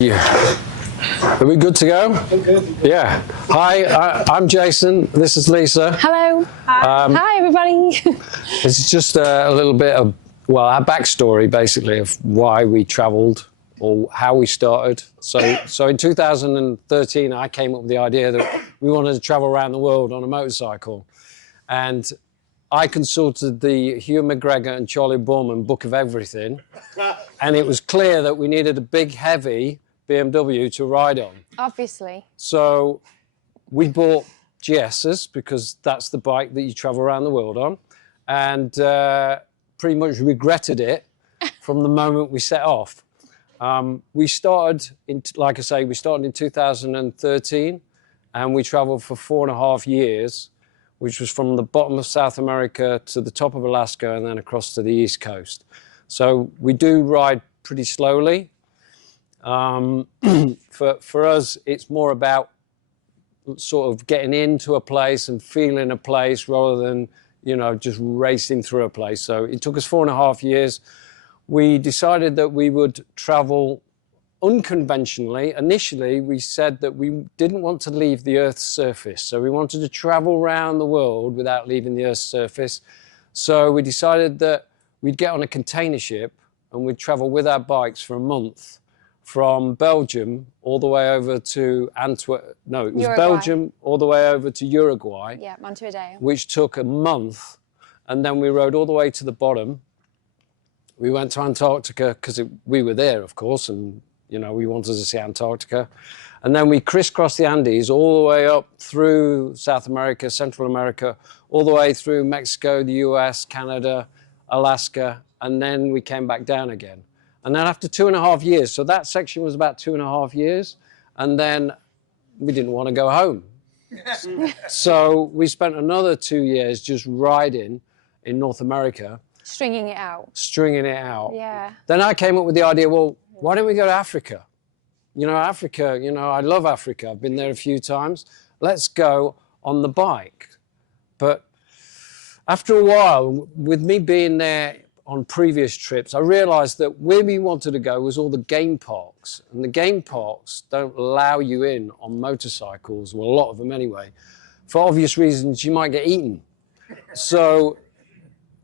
Yeah. Are we good to go? I'm good. Yeah. Hi, I'm Jason. This is Lisa. Hello. Hi, everybody. This is just a little bit of, well, our backstory, basically, of why we travelled or how we started. So in 2013, I came up with the idea that we wanted to travel around the world on a motorcycle. And I consulted the Hugh McGregor and Charlie Borman book of everything. And it was clear that we needed a big, heavy BMW to ride on. Obviously. So we bought GS's because that's the bike that you travel around the world on, and pretty much regretted it from the moment we set off. We started in, like I say, we started in 2013, and we traveled for 4.5 years, which was from the bottom of South America to the top of Alaska and then across to the East Coast. So we do ride pretty slowly. For us, it's more about sort of getting into a place and feeling a place rather than, you know, just racing through a place. So it took us 4.5 years. We decided that we would travel unconventionally. Initially, we said that we didn't want to leave the Earth's surface. So we wanted to travel around the world without leaving the Earth's surface. So we decided that we'd get on a container ship and we'd travel with our bikes for a month from Belgium all the way over to Antwerp. No, it was Uruguay. Belgium all the way over to Uruguay. Yeah, Montevideo. Which took a month. And then we rode all the way to the bottom. We went to Antarctica because we were there, of course, and you know, we wanted to see Antarctica. And then we crisscrossed the Andes all the way up through South America, Central America, all the way through Mexico, the US, Canada, Alaska, and then we came back down again. And then after 2.5 years, so that section was about 2.5 years, and then we didn't want to go home. So we spent another 2 years just riding in North America. Stringing it out. Stringing it out. Yeah. Then I came up with the idea, well, why don't we go to Africa? You know, Africa, you know, I love Africa. I've been there a few times. Let's go on the bike. But after a while, with me being there on previous trips, I realized that where we wanted to go was all the game parks. And the game parks don't allow you in on motorcycles, well, a lot of them anyway. For obvious reasons, you might get eaten. So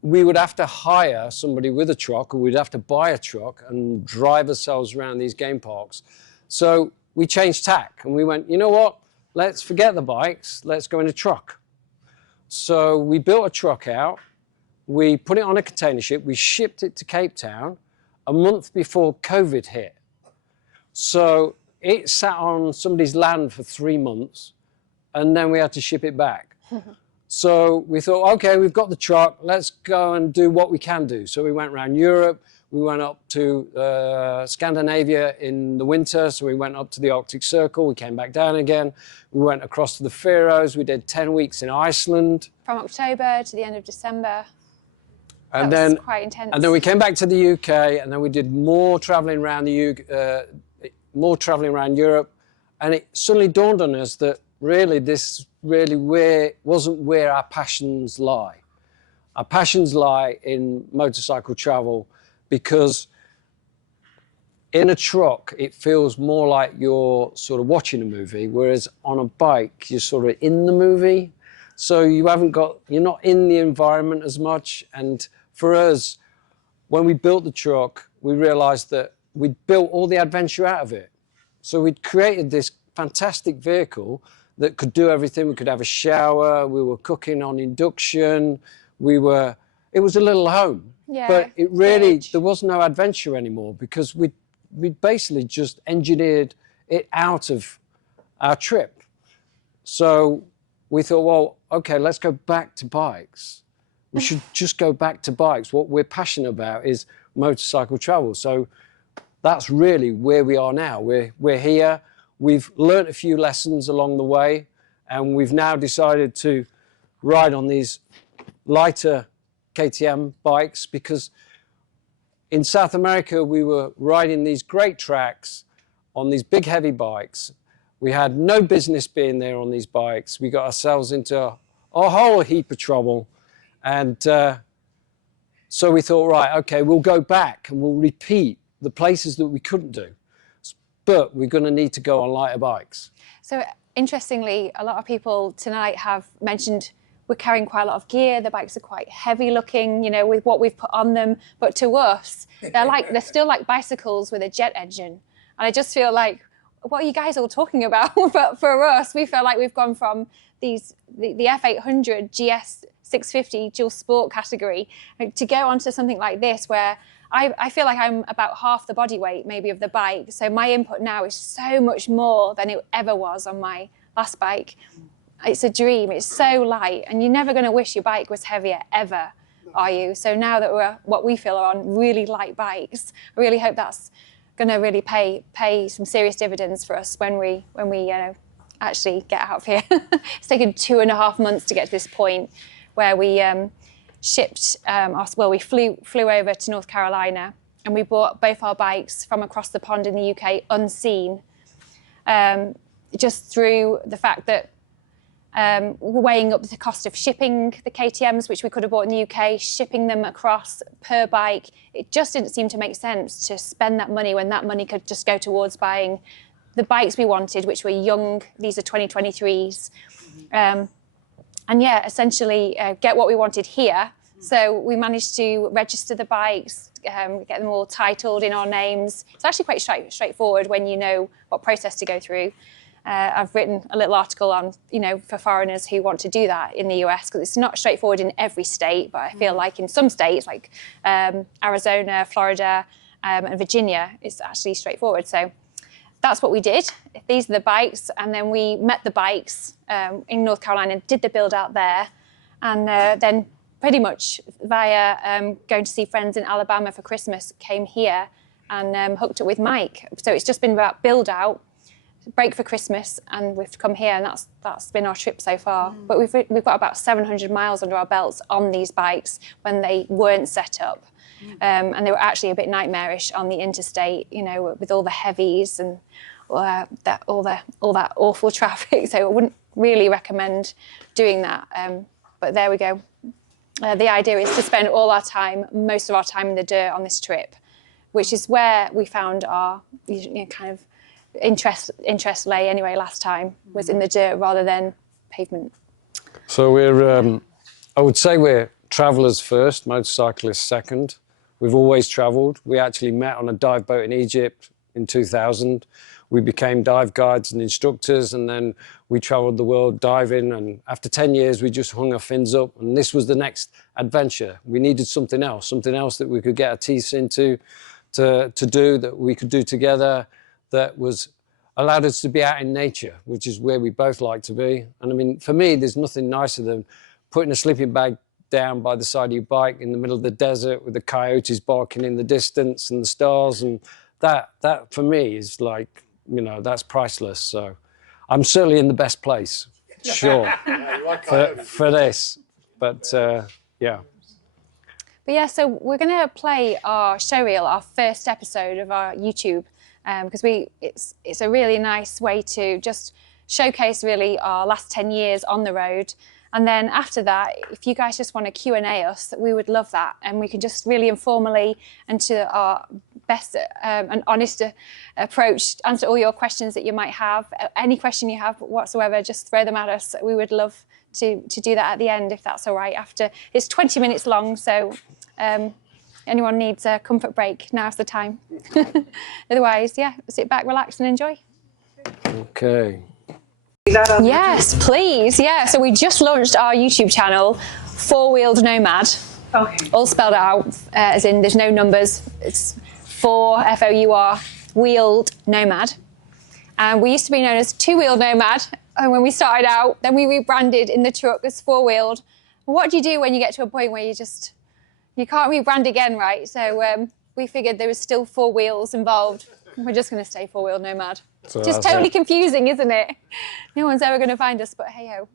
we would have to hire somebody with a truck, or we'd have to buy a truck and drive ourselves around these game parks. So we changed tack and we went, you know what? Let's forget the bikes. Let's go in a truck. So we built a truck out. We put it on a container ship. We shipped it to Cape Town a month before COVID hit. So it sat on somebody's land for 3 months, and then we had to ship it back. So we thought, okay, we've got the truck. Let's go and do what we can do. So we went around Europe. We went up to Scandinavia in the winter. So we went up to the Arctic Circle. We came back down again. We went across to the Faroes. We did 10 weeks in Iceland. From October to the end of December. And that then, was quite intense. And then we came back to the UK, and then we did more traveling around more traveling around Europe. And it suddenly dawned on us that really this wasn't where our passions lie. Our passions lie in motorcycle travel, because in a truck, it feels more like you're sort of watching a movie, whereas on a bike, you're sort of in the movie. So you're not in the environment as much. And for us, when we built the truck, we realized that we'd built all the adventure out of it. So we'd created this fantastic vehicle that could do everything. We could have a shower, we were cooking on induction, it was a little home. Yeah, but there was no adventure anymore, because we basically just engineered it out of our trip. So we thought, well, okay, let's go back to bikes. We should just go back to bikes. What we're passionate about is motorcycle travel. So that's really where we are now. We're here. We've learnt a few lessons along the way, and we've now decided to ride on these lighter KTM bikes, because in South America, we were riding these great tracks on these big, heavy bikes. We had no business being there on these bikes. We got ourselves into a whole heap of trouble. And so we thought, right, okay, we'll go back and we'll repeat the places that we couldn't do. but we're going to need to go on lighter bikes. So interestingly, a lot of people tonight have mentioned we're carrying quite a lot of gear. The bikes are quite heavy looking, you know, with what we've put on them. But to us, they're still like bicycles with a jet engine. And I just feel like, what are you guys all talking about? But for us, we feel like we've gone from the F800 GS650 dual sport category to go onto something like this, where I feel like I'm about half the body weight maybe of the bike. So my input now is so much more than it ever was on my last bike. It's a dream. It's so light, and you're never going to wish your bike was heavier ever, are you? So now that we're what we feel are on really light bikes, I really hope that's going to really pay some serious dividends for us when we actually get out of here. It's taken 2.5 months to get to this point where we we flew over to North Carolina, and we bought both our bikes from across the pond in the UK unseen, just through the fact that weighing up the cost of shipping the KTMs, which we could have bought in the UK, shipping them across per bike. It just didn't seem to make sense to spend that money when that money could just go towards buying the bikes we wanted, which were young. These are 2023s. And yeah, essentially get what we wanted here. So we managed to register the bikes, get them all titled in our names. It's actually quite straightforward when you know what process to go through. I've written a little article on, for foreigners who want to do that in the US, because it's not straightforward in every state, but I feel like in some states, like Arizona, Florida, and Virginia, it's actually straightforward. So that's what we did. These are the bikes, and then we met the bikes in North Carolina, did the build out there, and then pretty much via going to see friends in Alabama for Christmas, came here and hooked up with Mike. So it's just been about build out, break for Christmas, and we've come here, and that's been our trip so far. But we've got about 700 miles under our belts on these bikes when they weren't set up, and they were actually a bit nightmarish on the interstate, with all the heavies and all that awful traffic. So I wouldn't really recommend doing that. But there we go. The idea is to spend most of our time in the dirt on this trip, which is where we found our kind of interest lay anyway last time, was in the dirt rather than pavement. So I would say we're travellers first, motorcyclists second. We've always travelled. We actually met on a dive boat in Egypt in 2000. We became dive guides and instructors, and then we travelled the world diving, and after 10 years we just hung our fins up, and this was the next adventure. We needed something else that we could get our teeth into, to do, that we could do together, that was allowed us to be out in nature, which is where we both like to be. And I mean, for me, there's nothing nicer than putting a sleeping bag down by the side of your bike in the middle of the desert with the coyotes barking in the distance and the stars, and that for me is like, that's priceless. So I'm certainly in the best place, sure, for this. But yeah. But yeah, so we're going to play our showreel, our first episode of our YouTube, because it's a really nice way to just showcase really our last 10 years on the road. And then after that, if you guys just want to Q&A us, we would love that. And we can just really informally and to our best and honest approach answer all your questions that you might have. Any question you have whatsoever, just throw them at us. We would love to do that at the end, if that's all right. After it's 20 minutes long, so anyone needs a comfort break, now's the time. Otherwise, yeah, sit back, relax and enjoy. Okay. Yes, please. Yeah, so we just launched our YouTube channel, Four-Wheeled Nomad. Okay. All spelled out, as in there's no numbers. It's four, F-O-U-R, wheeled Nomad. And we used to be known as Two-Wheeled Nomad when we started out. Then we rebranded in the truck as Four-Wheeled. What do you do when you get to a point where you can't rebrand again, right? So we figured there was still four wheels involved. We're just going to stay Four-Wheeled Nomad. So Just totally confusing, isn't it? No one's ever going to find us, but hey ho,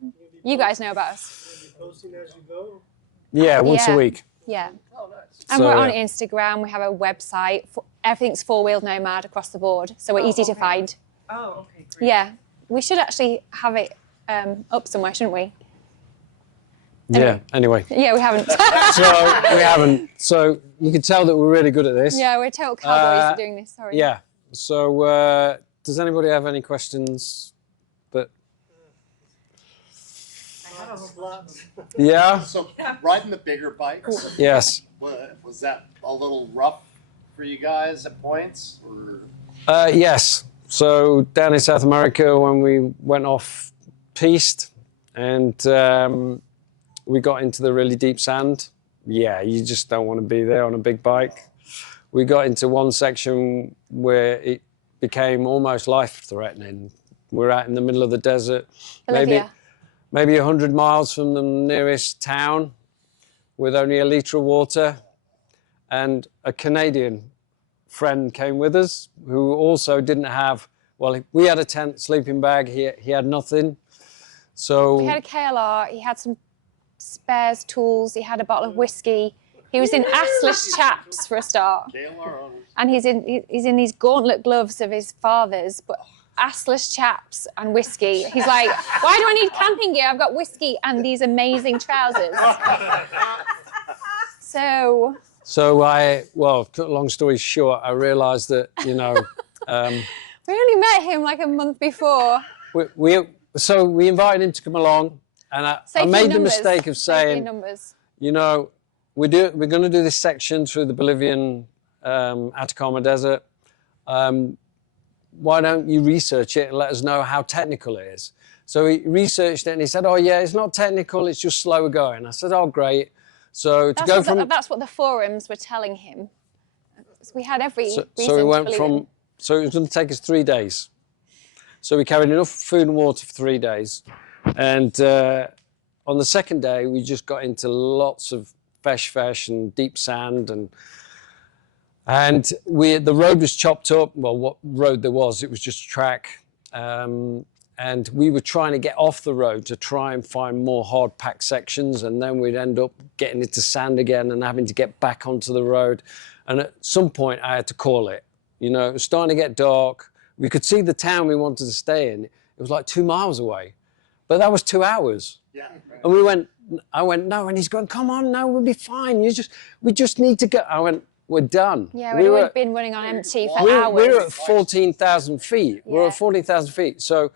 you guys know about us. Posting as you go? Yeah, once a week. Yeah. Oh, nice. And So, we're on yeah. Instagram. We have a website. Everything's Four-Wheeled Nomad across the board, so we're easy to find. Oh, okay, great. Yeah, we should actually have it up somewhere, shouldn't we? Yeah, anyway. Yeah, we haven't. So we haven't. So you can tell that we're really good at this. Yeah, we're total cowboys for doing this. Sorry. Yeah. So does anybody have any questions? But I have a lot. yeah, So riding the bigger bikes, yes. was that a little rough for you guys at points? Or? Yes. So down in South America, when we went off piste and we got into the really deep sand, yeah, you just don't want to be there on a big bike. We got into one section where it became almost life-threatening. We're out in the middle of the desert, Bolivia. maybe 100 miles from the nearest town with only a litre of water. And a Canadian friend came with us who also didn't have, well, we had a tent, sleeping bag, he had nothing. So He had a KLR, he had some spares tools, he had a bottle of whiskey. He was in assless chaps for a start. And he's in these gauntlet gloves of his father's, but assless chaps and whiskey. He's like, why do I need camping gear? I've got whiskey and these amazing trousers. So well, cut a long story short, I realised that, you know... we only met him like a month before. So we invited him to come along, and I made the mistake of saying, you know, we're going to do this section through the Bolivian Atacama Desert. Why don't you research it and let us know how technical it is? So he researched it and he said, oh yeah, it's not technical, it's just slower going. I said, oh great. So that's what the forums were telling him. We had every reason so we went to believe him. So it was going to take us 3 days. So we carried enough food and water for 3 days. And on the second day, we just got into lots of fesh and deep sand. And the road was chopped up. Well, what road there was, it was just a track. And we were trying to get off the road to try and find more hard packed sections. And then we'd end up getting into sand again and having to get back onto the road. And at some point, I had to call it. You know, it was starting to get dark. We could see the town we wanted to stay in. It was like 2 miles away, but that was 2 hours. Yeah. And I went, no, and he's going, come on, no, we'll be fine. We just need to go. I went, we're done. Yeah, we'd been running on empty for hours. We're at 14,000 feet. Yeah. We're at 14,000 feet. So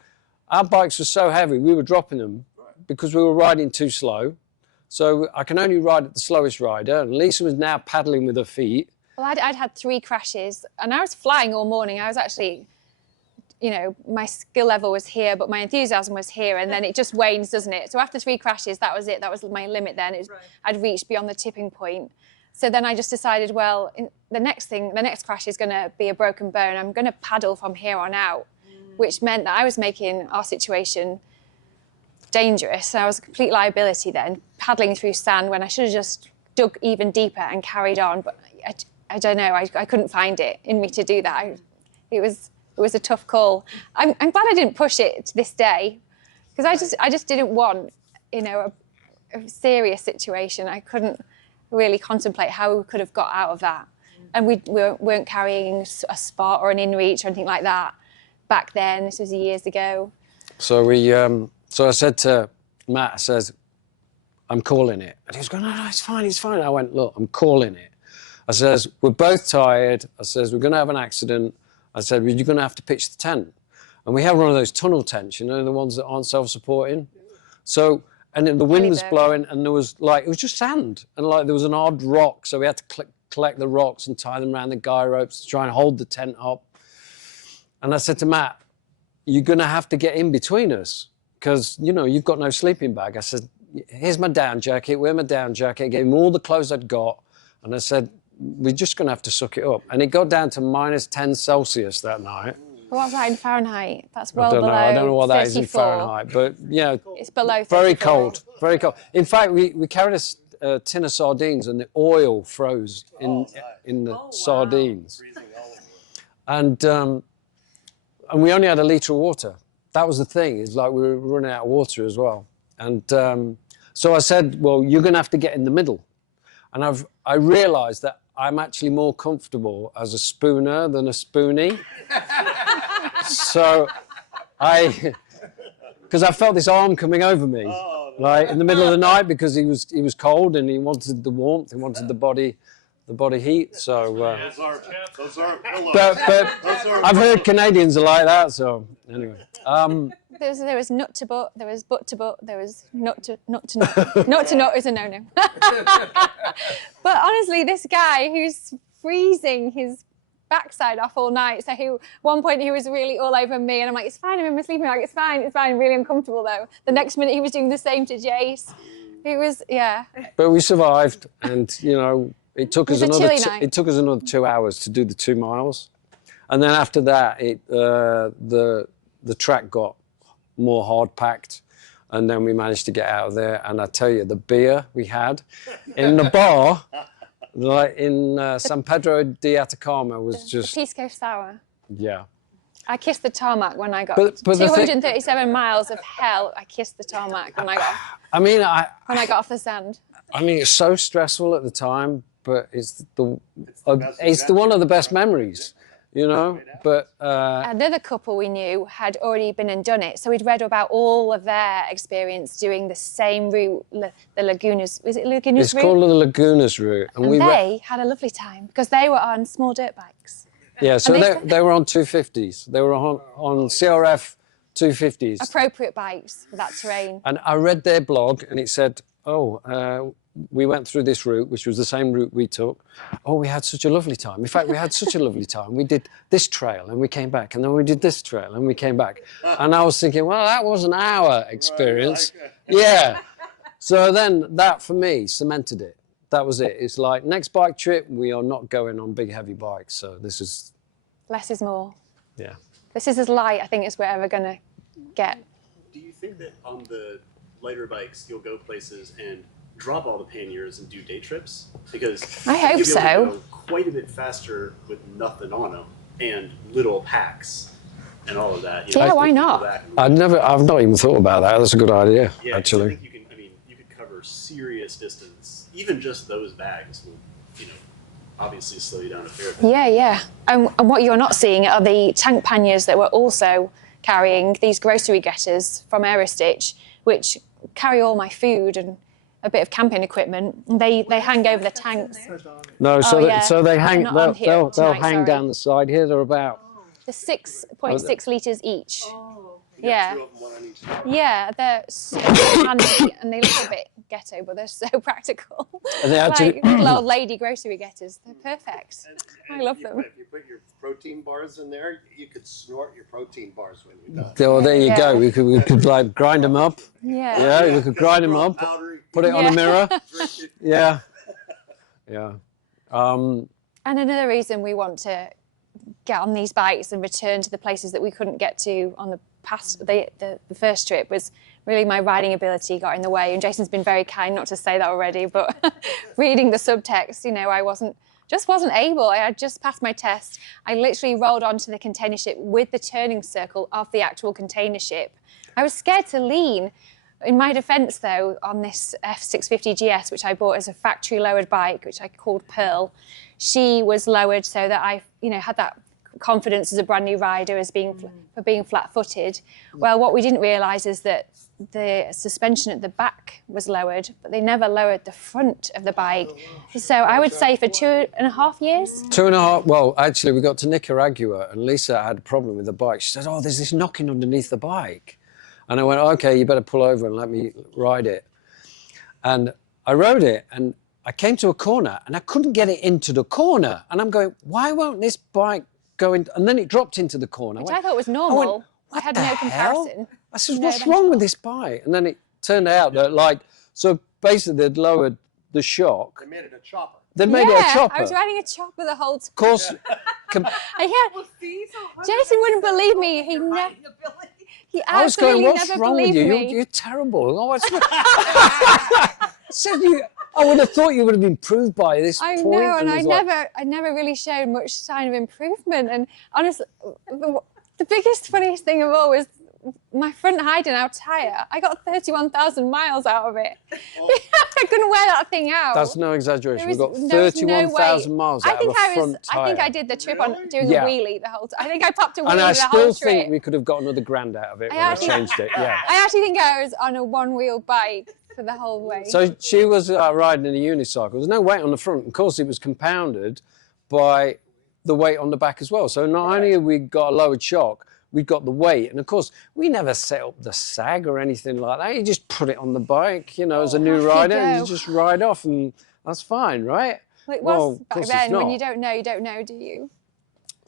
our bikes were so heavy, we were dropping them because we were riding too slow. So I can only ride at the slowest rider. And Lisa was now paddling with her feet. Well, I'd had 3 crashes and I was flying all morning. I was actually, you know, my skill level was here, but my enthusiasm was here, and then it just wanes, doesn't it? So after 3 crashes, that was it. That was my limit then. I'd reached beyond the tipping point. So then I just decided, well, the next crash is going to be a broken bone. I'm going to paddle from here on out, which meant that I was making our situation dangerous. And I was a complete liability then, paddling through sand when I should have just dug even deeper and carried on. But I don't know, I couldn't find it in me to do that. It was a tough call. I'm glad I didn't push it to this day, because I just didn't want, you know, a serious situation. I couldn't really contemplate how we could have got out of that. And we weren't carrying a spot or an inReach or anything like that back then. This was years ago. So so I said to Matt, I says, I'm calling it. And he was going, no, it's fine, it's fine. I went, look, I'm calling it. I says, we're both tired. I says, we're going to have an accident. I said, well, you're going to have to pitch the tent. And we have one of those tunnel tents, you know, the ones that aren't self-supporting. So, and then the wind was blowing and there was like, it was just sand. And like there was an odd rock. So we had to collect the rocks and tie them around the guy ropes to try and hold the tent up. And I said to Matt, you're going to have to get in between us because, you know, you've got no sleeping bag. I said, here's my down jacket. Wear my down jacket. I gave him all the clothes I'd got. And I said, we're just going to have to suck it up. And it got down to -10°C that night. What's that in Fahrenheit? That's well below 34. I don't know what that is in Fahrenheit, but yeah. It's below 34. Very cold, very cold. In fact, we carried a tin of sardines and the oil froze in the sardines. And we only had a litre of water. That was the thing, is like we were running out of water as well. And so I said, well, you're going to have to get in the middle. And I realised that I'm actually more comfortable as a spooner than a spoonie. So because I felt this arm coming over me, like in the middle of the night, because he was cold and he wanted the warmth, he wanted the body the body heat. So, Those are pillows. but Those are I've heard Canadians are like that. So anyway, There was nut to butt, there was butt to butt, there was nut to nut. Nut to nut is a no-no. But honestly, this guy who's freezing his backside off all night, so one point he was really all over me, and I'm like, it's fine, I'm sleeping, like, it's fine, really uncomfortable though. The next minute he was doing the same to Jace. It was, yeah. but we survived, and you know, it took us It was a another chilly night. it took us another 2 hours to do the 2 miles, and then after that, the track got more hard packed, and then we managed to get out of there. And I tell you, the beer we had in the bar, like in San Pedro de Atacama, was just Pisco sour. yeah. I kissed the tarmac when I got But the thing- 237 miles of hell. I kissed the tarmac when I got I mean, off the sand. I mean, it's so stressful at the time, but it's best one of the best memories, you know. But Another couple we knew had already been and done it, so we'd read about all of their experience doing the same route, the Lagunas. Is it Lagunas it's route? called the Lagunas route, and And they had a lovely time because they were on small dirt bikes. yeah. So and they were on 250s. They were on CRF 250s. Appropriate bikes for that terrain. And I read their blog, and it said, we went through this route, which was the same route we took. Oh, we had such a lovely time. In fact, we had such a lovely time. We did this trail, and we came back, and then we did this trail, and we came back. And I was thinking, well, that was an hour experience. Yeah. So then that, for me, cemented it. That was it. It's like, next bike trip, we are not going on big, heavy bikes. So this is... Less is more. Yeah. This is as light, I think, as we're ever going to get. Do you think that on the lighter bikes you'll go places and drop all the panniers and do day trips? Because I hope you'll be able so. to go quite a bit faster with nothing on them and little packs and all of that. Yeah, why you can not? go back and I've not even thought about that. That's a good idea, Yeah, 'cause I actually. think you could cover serious distance. Even just those bags will, obviously slow you down a fair bit. Yeah. And what you're not seeing are the tank panniers that were also carrying these grocery getters from Aerostitch, which carry all my food and a bit of camping equipment. They hang over the tanks. No, so, yeah. so they hang. They're not on here They'll tonight, hang sorry. down the side here. They're about. They're 6.6 litres each. You got Yeah. two of them, one on each. Yeah, they're so handy and they look a bit ghetto, but they're so practical. And they actually- Like little old lady grocery getters. They're perfect. I love them. If you put your protein bars in there, you could snort your protein bars when you're done. Well, there you Yeah. go. We could like grind them up. Yeah. Yeah, we could grind them up. Powder, Put it on Yeah. a mirror. drink it. Yeah. Yeah. And another reason we want to get on these bikes and return to the places that we couldn't get to on the first trip was really my riding ability got in the way. And Jason's been very kind not to say that already, but reading the subtext, I wasn't able. I had just passed my test. I literally rolled onto the container ship with the turning circle of the actual container ship. I was scared to lean. In my defence, though, on this F650 GS, which I bought as a factory lowered bike, which I called Pearl, she was lowered so that I, had that confidence as a brand new rider as being flat-footed. Well, what we didn't realise is that the suspension at the back was lowered, but they never lowered the front of the bike. So I would say for 2.5 years. 2.5. Well, actually, we got to Nicaragua, and Lisa had a problem with the bike. She said, "Oh, there's this knocking underneath the bike," and I went, "Okay, you better pull over and let me ride it." And I rode it, and I came to a corner, and I couldn't get it into the corner. And I'm going, "Why won't this bike go in?" And then it dropped into the corner. Which I thought was normal. I "What had the no hell?" comparison. I said, No "What's wrong with benchmark. this bike?" And then it turned out that, so basically they'd lowered the shock. They made it a chopper. They made it a chopper. I was riding a chopper the whole time. Of course, Jason wouldn't believe me. He I was going, absolutely "What's never wrong with believed you? me. You're terrible." Oh, I would have thought you would have improved by this I point. know, and it was like, I never really showed much sign of improvement. And honestly, the biggest, funniest thing of all was my front hide-in-out tyre. I got 31,000 miles out of it. I couldn't wear that thing out. That's no exaggeration. We There got was no 31,000 way. miles out of a front tyre. I think I did the trip on doing Yeah. a wheelie the whole time. I think I popped a wheelie And I the whole still think trip. we could have got another grand out of it when I actually- changed it. Yeah. I actually think I was on a one-wheel bike for the whole way. So she was riding a unicycle. There's no weight on the front. Of course, it was compounded by the weight on the back as well. So not only have we got a lowered shock, we've got the weight. And of course, we never set up the sag or anything like that. You just put it on the bike, you know, as a new rider, and you just ride off, and that's fine, right? Well, it Well, was of back course then. it's When not. you don't know, do you?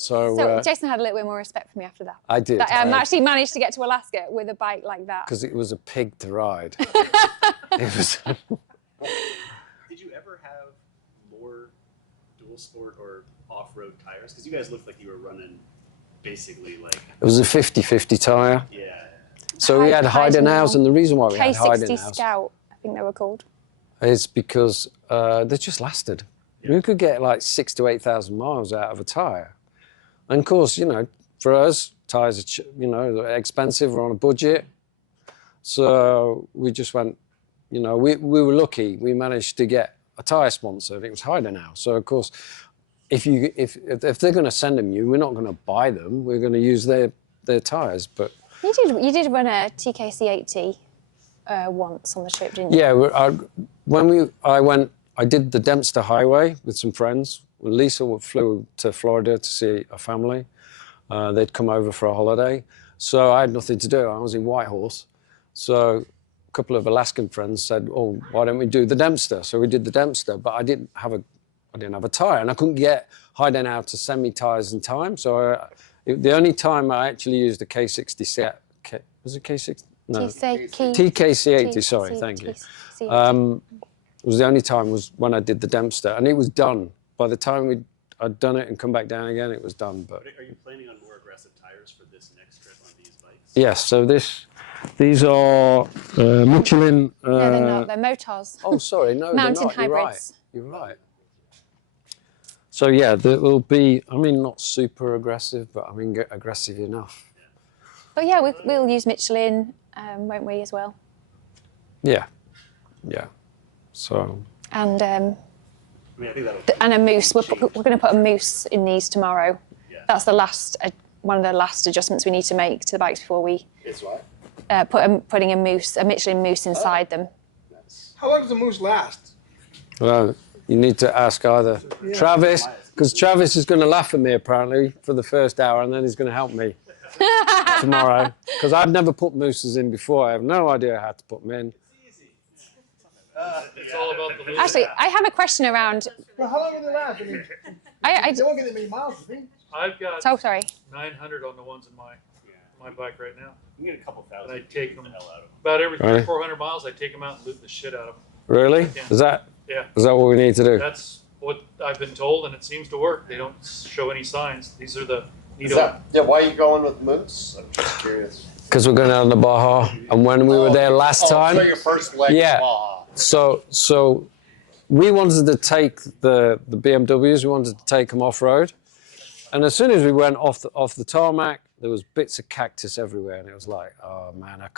So Jason had a little bit more respect for me after that. I did. That I actually managed to get to Alaska with a bike like that. Because it was a pig to ride. It was. Did you ever have more dual sport or off-road tires? Because you guys looked like you were running basically like... It was a 50-50 tyre. Yeah. So we had Heidenau's, and the reason why we had K60 Heidenau's Scout, I think they were called. is because they just lasted. Yeah. We could get like 6,000 to 8,000 miles out of a tyre. And of course, you know, for us, tyres are, you know, they're expensive, we're on a budget. So we just went, you know, we were lucky. We managed to get a tyre sponsor, and it was Heidenau. So of course, if they're going to send them you, we're not going to buy them. We're going to use their tyres. But You did run a TKC 80 once on the trip, didn't you? yeah, I did the Dempster Highway with some friends. Lisa flew to Florida to see a family. They'd come over for a holiday. So I had nothing to do. I was in Whitehorse. So a couple of Alaskan friends said, oh, why don't we do the Dempster? So we did the Dempster, but I didn't have a tyre, and I couldn't get Heidenau to send me tyres in time. So the only time I actually used a K60 set, was it K60? No. TKC 80, sorry, thank you. It was the only time was when I did the Dempster, and it was done. By the time I'd done it and come back down again, it was done. But are you planning on more aggressive tires for this next trip on these bikes? yes, so these are Michelin. No, they're not. They're Motors. Oh, sorry, no, Mountain they're not. hybrids. You're right. So yeah, there will be. I mean, not super aggressive, but I mean aggressive enough. But yeah, we'll use Michelin, won't we, as well? Yeah, yeah. So. And I mean, I think that'll... and a mousse. We're going to put a mousse in these tomorrow. Yeah. That's the last one of the last adjustments we need to make to the bikes before we It's what? putting a Michelin mousse inside them. Nice. How long does the moose last? Well, you need to ask either Travis, because Travis is going to laugh at me apparently for the first hour, and then he's going to help me tomorrow. Because I've never put mousses in before. I have no idea how to put them in. It's all about the Actually, I have a question around. Well, how long will they last? I mean, I they won't get that many miles, I think. I've got oh, sorry. 900 on the ones in my bike right now. You can get a couple thousand. And I take them the hell out of them. about every Really? 400 miles. I take them out and loop the shit out of them. Really? Is that what we need to do? That's what I've been told, and it seems to work. They don't show any signs. These are the Why are you going with moose? I'm just curious. Because we're going down to Baja, and when we were there last time. So your first leg. Yeah. Baja. So we wanted to take the BMWs. We wanted to take them off road, and as soon as we went off the tarmac, there was bits of cactus everywhere, and it was like, oh man, I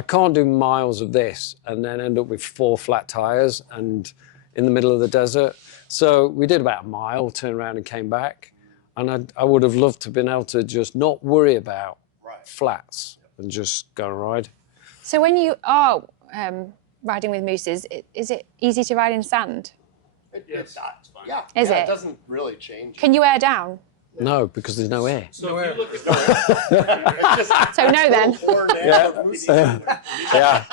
can't do miles of this and then end up with 4 flat tires and in the middle of the desert. So we did about a mile, turned around and came back, and I would have loved to have been able to just not worry about flats and just go and ride. So when you are riding with mousses, is it easy to ride in sand? Yes. Yeah. Is yeah, it? It doesn't really change. Can you air down? No, because there's no air. So if you look at It's just So no then. Yeah.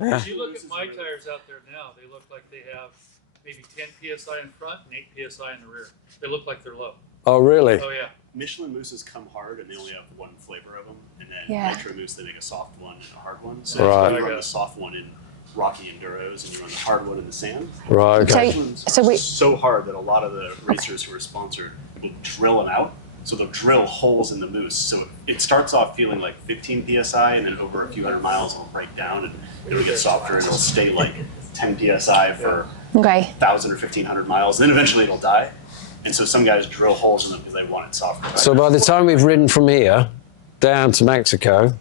if you look at my tires out there now, they look like they have maybe 10 psi in front and 8 psi in the rear. They look like they're low. Oh, really? Oh yeah. Michelin mousses come hard, and they only have one flavor of them. And then Yeah. Nitro Mousse, they make a soft one and a hard one. So Right. you run the soft one in rocky enduros, and you run the hard one in the sand. Right, okay. So hard that a lot of the racers who are sponsored will drill them out. So they'll drill holes in the mousse. So it starts off feeling like 15 psi, and then over a few hundred miles it'll break down and it'll get softer, and it'll stay like 10 psi for 1,000 or 1,500 miles. And then eventually it'll die. And so some guys drill holes in them because they want it softer. So by the time we've ridden from here down to Mexico,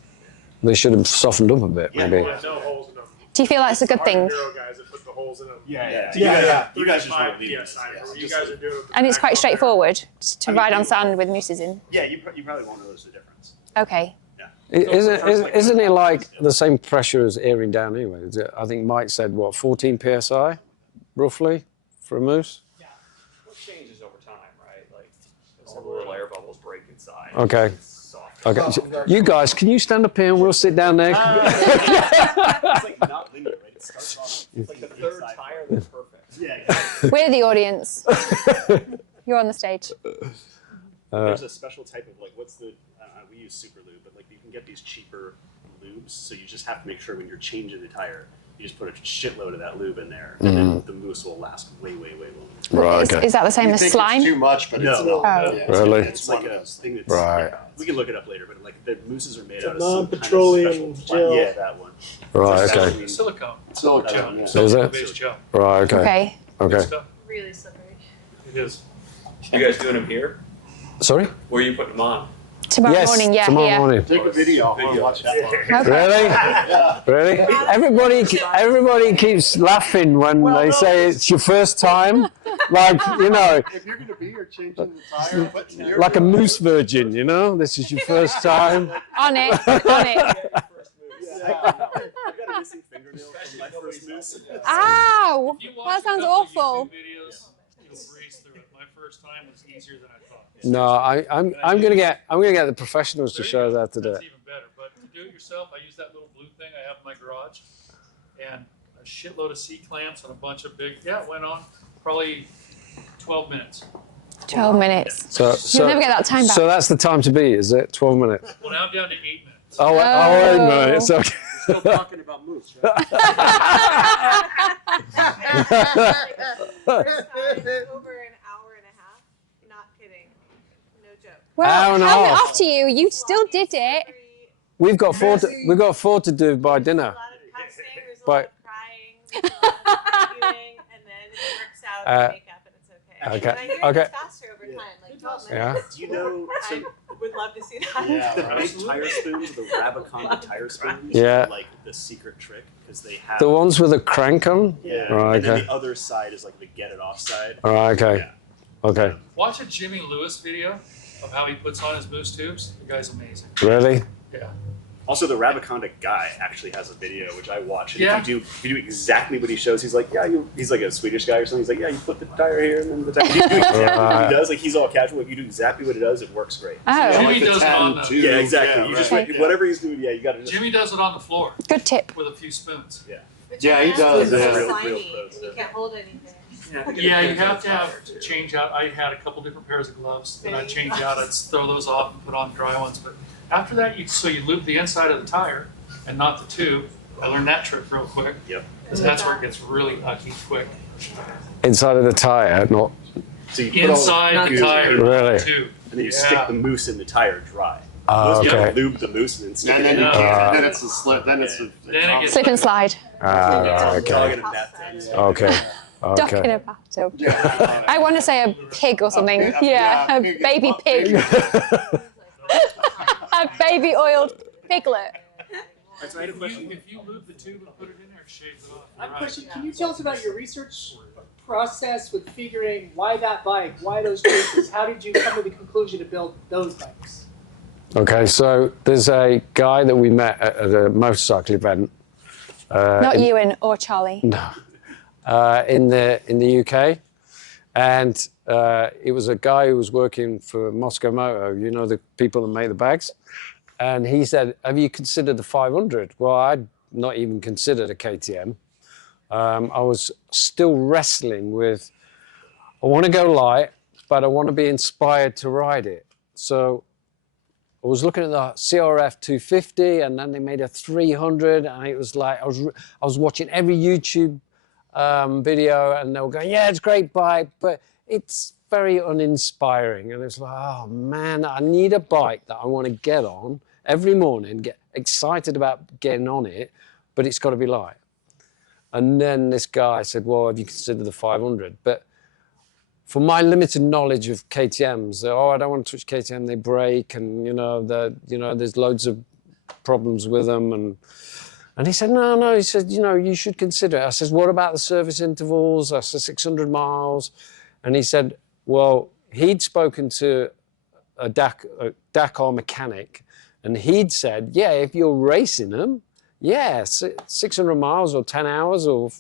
they should have softened up a bit, maybe. No holes in them. Do you feel that's a good thing? Guys that put the holes in them. Yeah. You guys just want to leave this. You guys are doing. And it's quite straightforward to ride on sand with mousses in. Yeah, you probably won't notice the difference. Okay. Isn't it like the same pressure as airing down anyway? I think Mike said, what, 14 PSI, roughly, for a moose? Yeah. It changes over time, right? Like, all the little air bubbles break inside. Okay. It's soft. Okay. So you guys, can you stand up here and we'll sit down there? It's like not linear, right? It starts off. It's like the third tire that's perfect. Yeah, exactly. We're the audience. You're on the stage. There's a special type of, like, what's the, we use super lube, but like you can get these cheaper lubes, so you just have to make sure when you're changing the tire, you just put a shitload of that lube in there, and then the moose will last way, way, way longer. Right, okay. Is that the same You as think slime? It's too much, but it's No. not. Oh. Yeah, Really? It's like a thing that's, Right. yeah, we can look it up later, but like the mooses are made It's a out of some non-petroleum kind of special gel. Yeah, that one. Right, It's okay. silicone. Silicone, Gel. yeah. Is it? Silicone-based gel. Right, okay. Okay. Good Okay. stuff. Really slippery. It is. You guys doing them here? Sorry? Where are you putting them on? Tomorrow Yes, morning, yeah, tomorrow here. morning. Take a video. I want to watch that one. Okay. Really? Really? Everybody keeps laughing when they say it's your first time. Like, you know, If you're going to be here changing the tire, but you're like a moose virgin, you know? This is your first time. On it, on it. I got a missing fingernail from my first moose. Ow! If you watch That a sounds couple awful. YouTube videos, you'll breeze through it. My first time was easier than I thought. No, I'm gonna get the professionals to There you show go. that to do That's it. even better. But to do it yourself, I use that little blue thing I have in my garage, and a shitload of C clamps and a bunch of big. Yeah, it went on probably 12 minutes. 12 minutes. So You'll never get that time back. So that's the time to be, is it? 12 minutes. Well, now I'm down to 8 minutes. Oh, 8 minutes. Okay. still talking about moose, right? First time over an hour and a half. Not kidding. No joke. Well, Hour and a hand it half. off to you. You still did it. We've got four to do by There's a dinner. lot of cussing, there's a But- lot of crying, there's a lot of arguing, and then it works out with makeup and it's okay. okay, And I hear okay. it's faster over time, like 12 Yeah. minutes. Do you know I would love to see that. Yeah, the right. big tire spoons, the Rabaconda tire spoons? Yeah. Are like the secret trick because they have The ones with a crank on? Yeah. Right, And then okay. the other side is like the get it off side. All right, okay. Yeah. Okay. Watch a Jimmy Lewis video of how he puts on his moose tubes. The guy's amazing. Really? Yeah. Also, the Rabaconda guy actually has a video which I watch. And Yeah. if you do exactly what he shows, he's like, yeah, he's like a Swedish guy or something. He's like, yeah, you put the tire here and then the tire. You do exactly what he does. Like he's all casual. If you do exactly what he does, it works great. Oh, Jimmy Like the does it on the, tattoo. Yeah, exactly. Yeah, You just right. like, whatever he's doing, yeah, you got to just. Jimmy does it on the floor good tip. with a few spoons. But Yeah, he your does, hands are yeah. so Real slimy, pros, and you yeah. can't hold anything. Yeah, you have to have to change out. I had a couple different pairs of gloves that I'd change out. I'd throw those off and put on dry ones. But after that, you lube the inside of the tire and not the tube. I learned that trick real quick. Yep. Because that's where it gets really ucky quick. Inside of the tire, not So you put all Inside the the tire, Really? not the tube. and then you Yeah. stick the moose in the tire dry. Oh, You gotta okay. lube the moose and then stick And it then, in. you Yeah. can't, then it's a slip. Then it's a. Then it gets Slip and slide. Dog Okay. in a bathtub. Okay. Duck in Okay. a bathtub. Yeah. I want to say a pig or something. pig, Yeah, a pig. baby pig. A baby oiled piglet. So I had a question. If you lube the tube and put it in there, it shaves it off. I have a Right. question. Can you tell us about your research process with figuring why that bike, why those choices? How did you come to the conclusion to build those bikes? Okay, so there's a guy that we met at a motorcycle event. Not Ewan or Charlie. In the UK, and it was a guy who was working for Taco Moto, you know, the people that make the bags, and he said, "Have you considered the 500?" Well, I'd not even considered a KTM. I was still wrestling with, I want to go light, but I want to be inspired to ride it. So I was looking at the CRF 250, and then they made a 300, and it was like I was watching every YouTube video, and they were going, "Yeah, it's a great bike, but it's very uninspiring." And it's like, oh man, I need a bike that I want to get on every morning, get excited about getting on it, but it's got to be light. And then this guy said, "Well, have you considered the 500?" But for my limited knowledge of KTMs, I don't want to touch KTM, they break, and there's loads of problems with them. And he said, no, he said, you should consider it. I said, what about the service intervals? I said, 600 miles. And he said, well, he'd spoken to a Dakar mechanic, And he'd said, yeah, if you're racing them, yeah, 600 miles or 10 hours or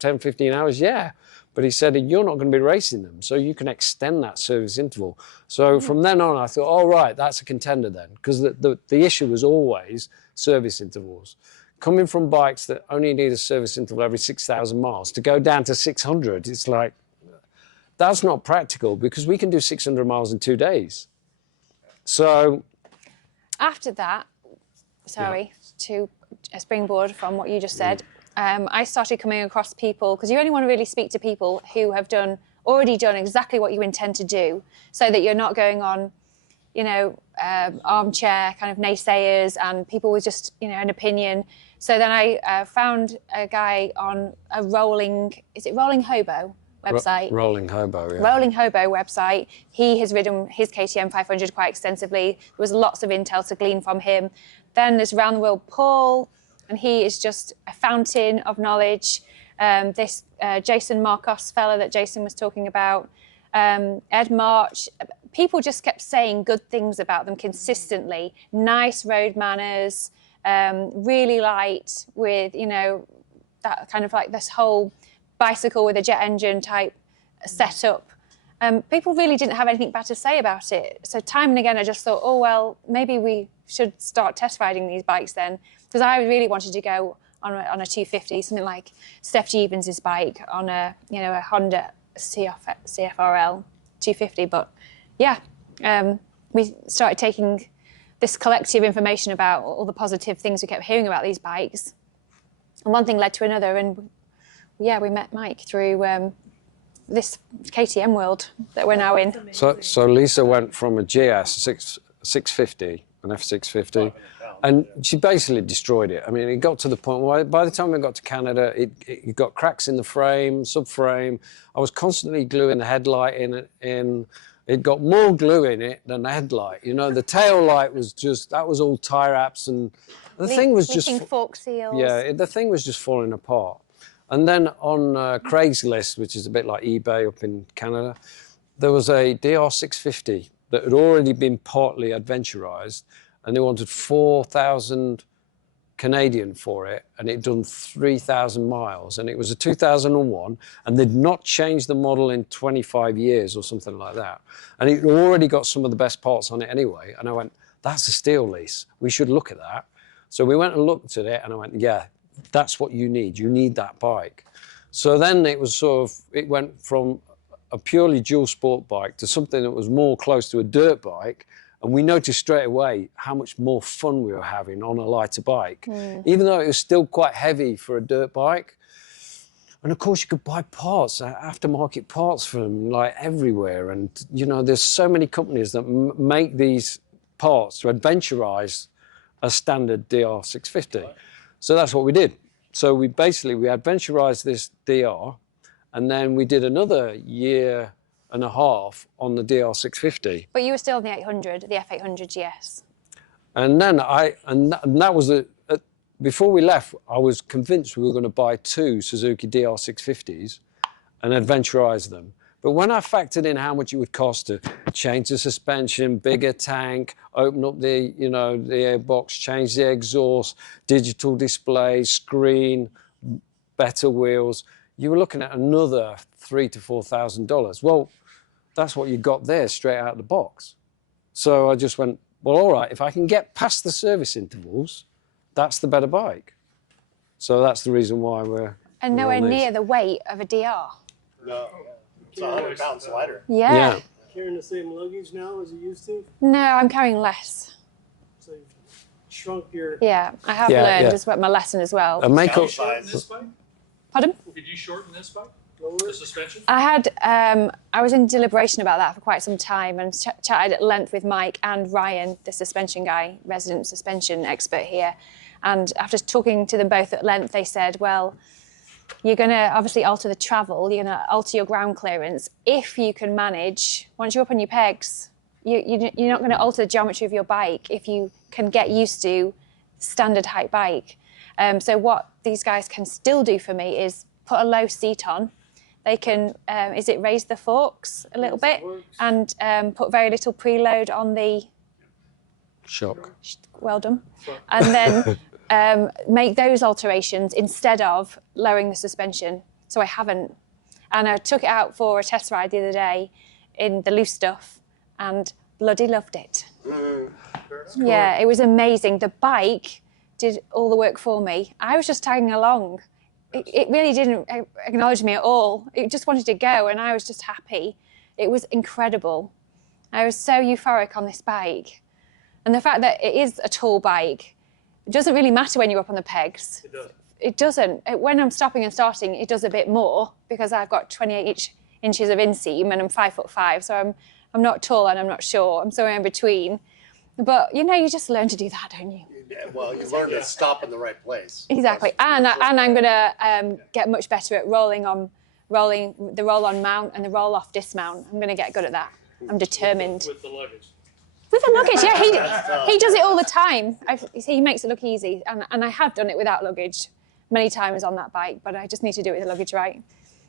10, 15 hours, yeah. But he said, you're not going to be racing them, so you can extend that service interval. So from then on, I thought, oh, right, that's a contender then, because the issue was always service intervals. Coming from bikes that only need a service interval every 6,000 miles, to go down to 600, it's like, that's not practical, because we can do 600 miles in 2 days. So after that, to a springboard from what you just said, I started coming across people, because you only want to really speak to people who have already done exactly what you intend to do, so that you're not going on, you know, armchair kind of naysayers and people with just, you know, an opinion. So then I found a guy on a Rolling Hobo website. Rolling Hobo, yeah. Rolling Hobo website. He has ridden his KTM 500 quite extensively. There was lots of intel to glean from him. Then there's Round the World Paul, and he is just a fountain of knowledge. This Jason Marcos fella that Jason was talking about, Ed March, people just kept saying good things about them consistently. Nice road manners, really light with, you know, that kind of like this whole bicycle with a jet engine type setup. People really didn't have anything bad to say about it. So time and again, I just thought, oh, well, maybe we should start test riding these bikes then. Because I really wanted to go on a 250, something like Steph Jevons' bike on a, you know, a Honda CFRL 250. But yeah, we started taking this collective information about all the positive things we kept hearing about these bikes. And one thing led to another, and yeah, we met Mike through this KTM world that we're now in. So Lisa went from a GS 650, an F650, and she basically destroyed it. I mean, it got to the point where by the time we got to Canada, it got cracks in the frame, subframe. I was constantly gluing the headlight in. It got more glue in it than the headlight. You know, the tail light was just, that was all tie wraps, and the thing was just... fork seals. Yeah, the thing was just falling apart. And then on Craigslist, which is a bit like eBay up in Canada, there was a DR650 that had already been partly adventurized, and they wanted 4,000 Canadian for it, and it'd done 3,000 miles, and it was a 2001, and they'd not changed the model in 25 years or something like that. And it already got some of the best parts on it anyway. And I went, that's a steel lease. We should look at that. So we went and looked at it, and I went, yeah, that's what you need. You need that bike. So then it was sort of, it went from a purely dual sport bike to something that was more close to a dirt bike. And we noticed straight away how much more fun we were having on a lighter bike, even though it was still quite heavy for a dirt bike. And of course you could buy parts, aftermarket parts from like everywhere. And you know, there's so many companies that make these parts to adventurize a standard DR650. So that's what we did. So we adventurized this DR, and then we did another year and a half on the DR650. But you were still on the 800, the F800 GS. And then that was before we left, I was convinced we were going to buy 2 Suzuki DR650s and adventurize them. But when I factored in how much it would cost to change the suspension, bigger tank, open up the, you know, the airbox, change the exhaust, digital display, screen, better wheels, you were looking at another $3,000 to $4,000. Well, that's what you got there straight out of the box. So I just went, well, all right, if I can get past the service intervals, that's the better bike. So that's the reason why we're... And nowhere near the weight of a DR. No, it's 100 pounds lighter. Yeah. Carrying the same luggage now as you used to? No, I'm carrying less. So you've shrunk your... Yeah, I have learned as well, my lesson as well. And make Did up... you shorten this bike? Pardon? Did you shorten this bike? The suspension? I had, I was in deliberation about that for quite some time and chatted at length with Mike and Ryan, the suspension guy, resident suspension expert here. And after talking to them both at length, they said, well, you're going to obviously alter the travel, you're going to alter your ground clearance. If you can manage, once you're up on your pegs, you're not going to alter the geometry of your bike if you can get used to standard height bike. So what these guys can still do for me is put a low seat on. They can, raise the forks a little bit and put very little preload on the Shock. Well done. And then make those alterations instead of lowering the suspension. So I haven't. And I took it out for a test ride the other day in the loose stuff and bloody loved it. Yeah, it was amazing. The bike did all the work for me. I was just tagging along. It really didn't acknowledge me at all. It just wanted to go and I was just happy. It was incredible. I was so euphoric on this bike. And the fact that it is a tall bike, it doesn't really matter when you're up on the pegs. It doesn't. When I'm stopping and starting, it does a bit more because I've got 28 inches of inseam and I'm 5'5", so I'm not tall and I'm not short. I'm somewhere in between. But you know, you just learn to do that, don't you? Yeah, well, you learn to stop in the right place. Exactly. And I'm going to get much better at rolling the roll-on mount and the roll-off dismount. I'm going to get good at that. I'm determined. With the luggage. With the luggage, yeah, he does it all the time. He makes it look easy, and I have done it without luggage many times on that bike, but I just need to do it with the luggage right.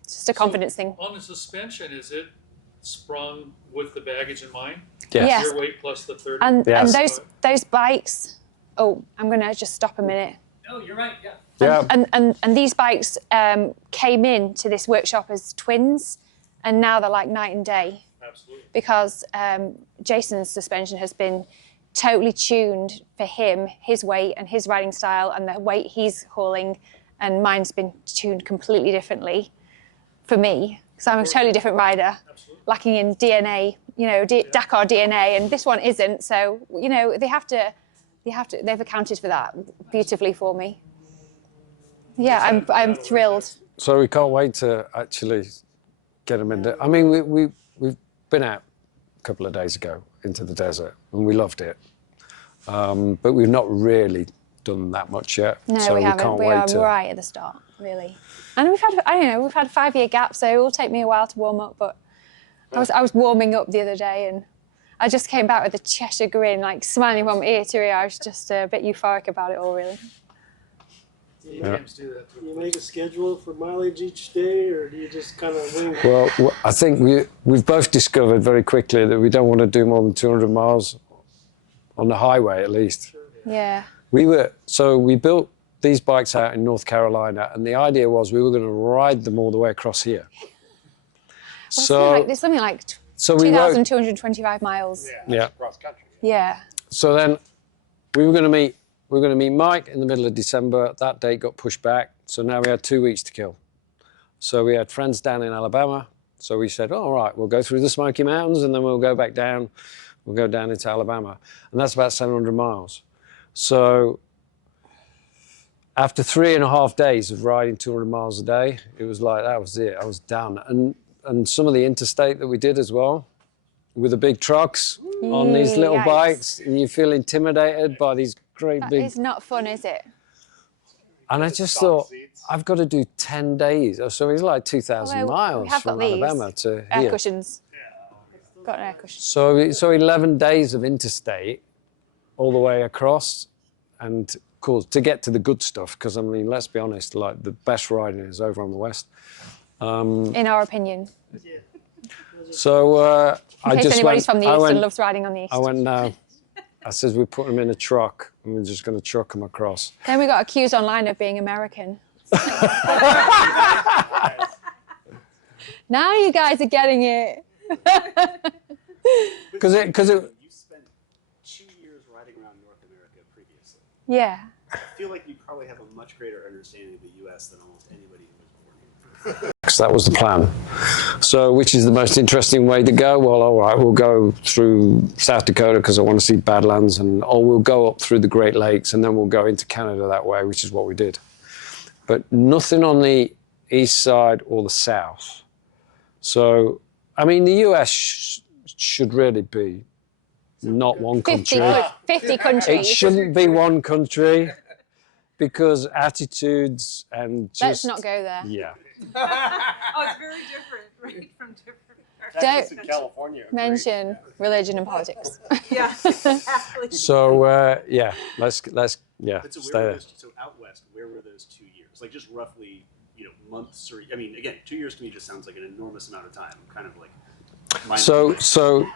It's just a confidence thing. On the suspension, is it sprung with the baggage in mind? Yes. Your weight plus the 30? And Yes. those bikes, oh, I'm going to just stop a minute. No, you're right, yeah. Yeah. And these bikes came in to this workshop as twins, and now they're like night and day. Absolutely. Because Jason's suspension has been totally tuned for him, his weight and his riding style and the weight he's hauling, and mine's been tuned completely differently for me, because I'm a totally different rider, lacking in DNA, you know, Dakar DNA, and this one isn't, so, you know, they've accounted for that beautifully for me. Yeah, I'm thrilled. So we can't wait to actually get them into. I mean, we've been out a couple of days ago into the desert and we loved it, but we've not really done that much yet. No, so we haven't. Can't We wait are to... right at the start, really. And we've had, we've had a 5-year gap, so it will take me a while to warm up. But I was warming up the other day, and I just came back with a Cheshire grin, like smiling from ear to ear. I was just a bit euphoric about it all, really. Yeah. Do that Do you make a schedule for mileage each day, or do you just kind of wing? Well, I think we've both discovered very quickly that we don't want to do more than 200 miles on the highway, at least. Yeah. So we built these bikes out in North Carolina, and the idea was we were going to ride them all the way across here. There's something like we rode 2,225 miles. Yeah. Cross country. Yeah. So then we were going to meet Mike in the middle of December. That date got pushed back, so now we had 2 weeks to kill. So we had friends down in Alabama. So we said, all right, we'll go through the Smoky Mountains and then we'll go back down. We'll go down into Alabama, and that's about 700 miles. So after 3.5 days of riding 200 miles a day, it was like, that was it. I was done. And some of the interstate that we did as well, with the big trucks on these little Yikes. bikes, and you feel intimidated by these great big... It's not fun, is it? And I just thought, I've got to do 10 days. So it's like 2,000 Although miles we have from got these Alabama to air here. cushions. Got an air cushion. So 11 days of interstate all the way across, and of course to get to the good stuff, because I mean, let's be honest, like the best riding is over on the west. In our opinion. So In I case just anybody's went, from the east and loves riding on the east. I went, no. I said, we put them in a truck and we're just going to truck them across. Then we got accused online of being American. Now you guys are getting it. Because it, You spent 2 years riding around North America previously. Yeah. I feel like you probably have a much greater understanding of the U.S. than almost anybody who was born here. that was the plan. So which is the most interesting way to go? Well, all right, we'll go through South Dakota because I want to see Badlands, or we'll go up through the Great Lakes and then we'll go into Canada that way, which is what we did. But nothing on the east side or the south. So, I mean, the US should really be not one country. 50 countries. It shouldn't be one country because attitudes and just... Let's not go there. Yeah. Oh, it's very different, right? From different Texas and California. Mention religion and politics. Yeah, exactly. So, yeah, let's yeah, But so stay where were there. those, so out west, where were those 2 years? Like just roughly, months or, I mean, again, 2 years to me just sounds like an enormous amount of time. I'm kind of like, So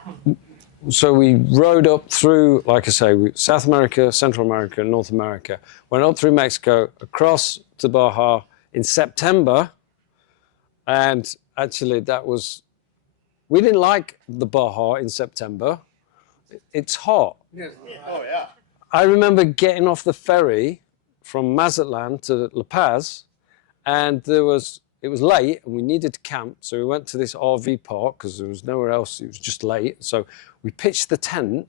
so we rode up through, like I say, South America, Central America, North America. Went up through Mexico, across to Baja in September. And actually we didn't like the Baja in September. It's hot. Oh yeah. I remember getting off the ferry from Mazatlan to La Paz, and it was late and we needed to camp. So we went to this RV park because there was nowhere else. It was just late. So we pitched the tent,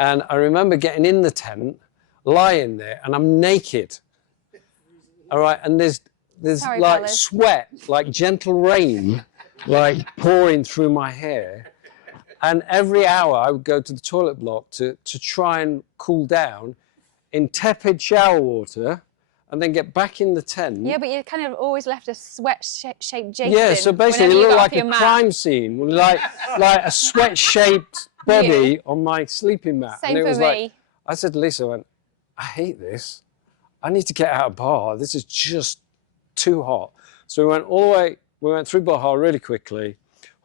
and I remember getting in the tent, lying there, and I'm naked. All right, and there's Sorry, like fellas. sweat, like gentle rain, like pouring through my hair. And every hour I would go to the toilet block to try and cool down in tepid shower water, and then get back in the tent. Yeah, but you kind of always left a sweat-shaped Jason. Yeah, so basically whenever it you looked got like off your a mat. crime scene, like a sweat-shaped body on my sleeping mat. Same and it for was me. like, I said to Lisa, I hate this. I need to get out of Baja. This is just too hot. So we went through Baja really quickly,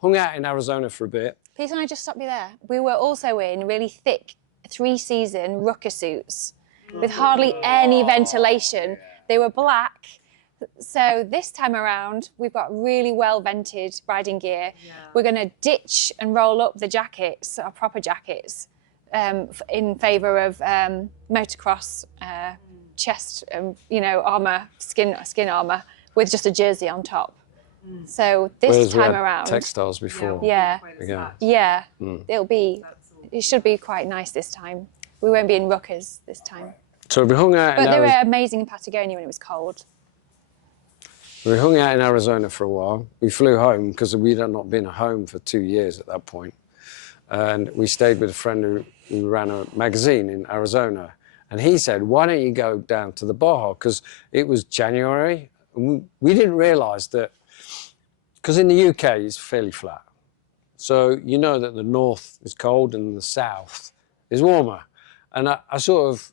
hung out in Arizona for a bit. Please, can I just stop you there? We were also in really thick 3-season rucker suits with hardly any ventilation. They were black. So this time around, we've got really well vented riding gear. Yeah. We're going to ditch and roll up the jackets, our proper jackets, in favour of motocross chest, armour, skin armour, with just a jersey on top. So this Whereas we time had around, textiles before. yeah, Quite as Yeah. much. yeah, Mm. it should be quite nice this time. We won't be in ruckers this time. So we hung out But they were in amazing in Patagonia when it was cold. Arizona for a while. We flew home because we had not been home for 2 years at that point. And we stayed with a friend who ran a magazine in Arizona. And he said, why don't you go down to the Baja? Because it was January. And we didn't realise that, because in the UK it's fairly flat. So you know that the north is cold and the south is warmer. And I sort of,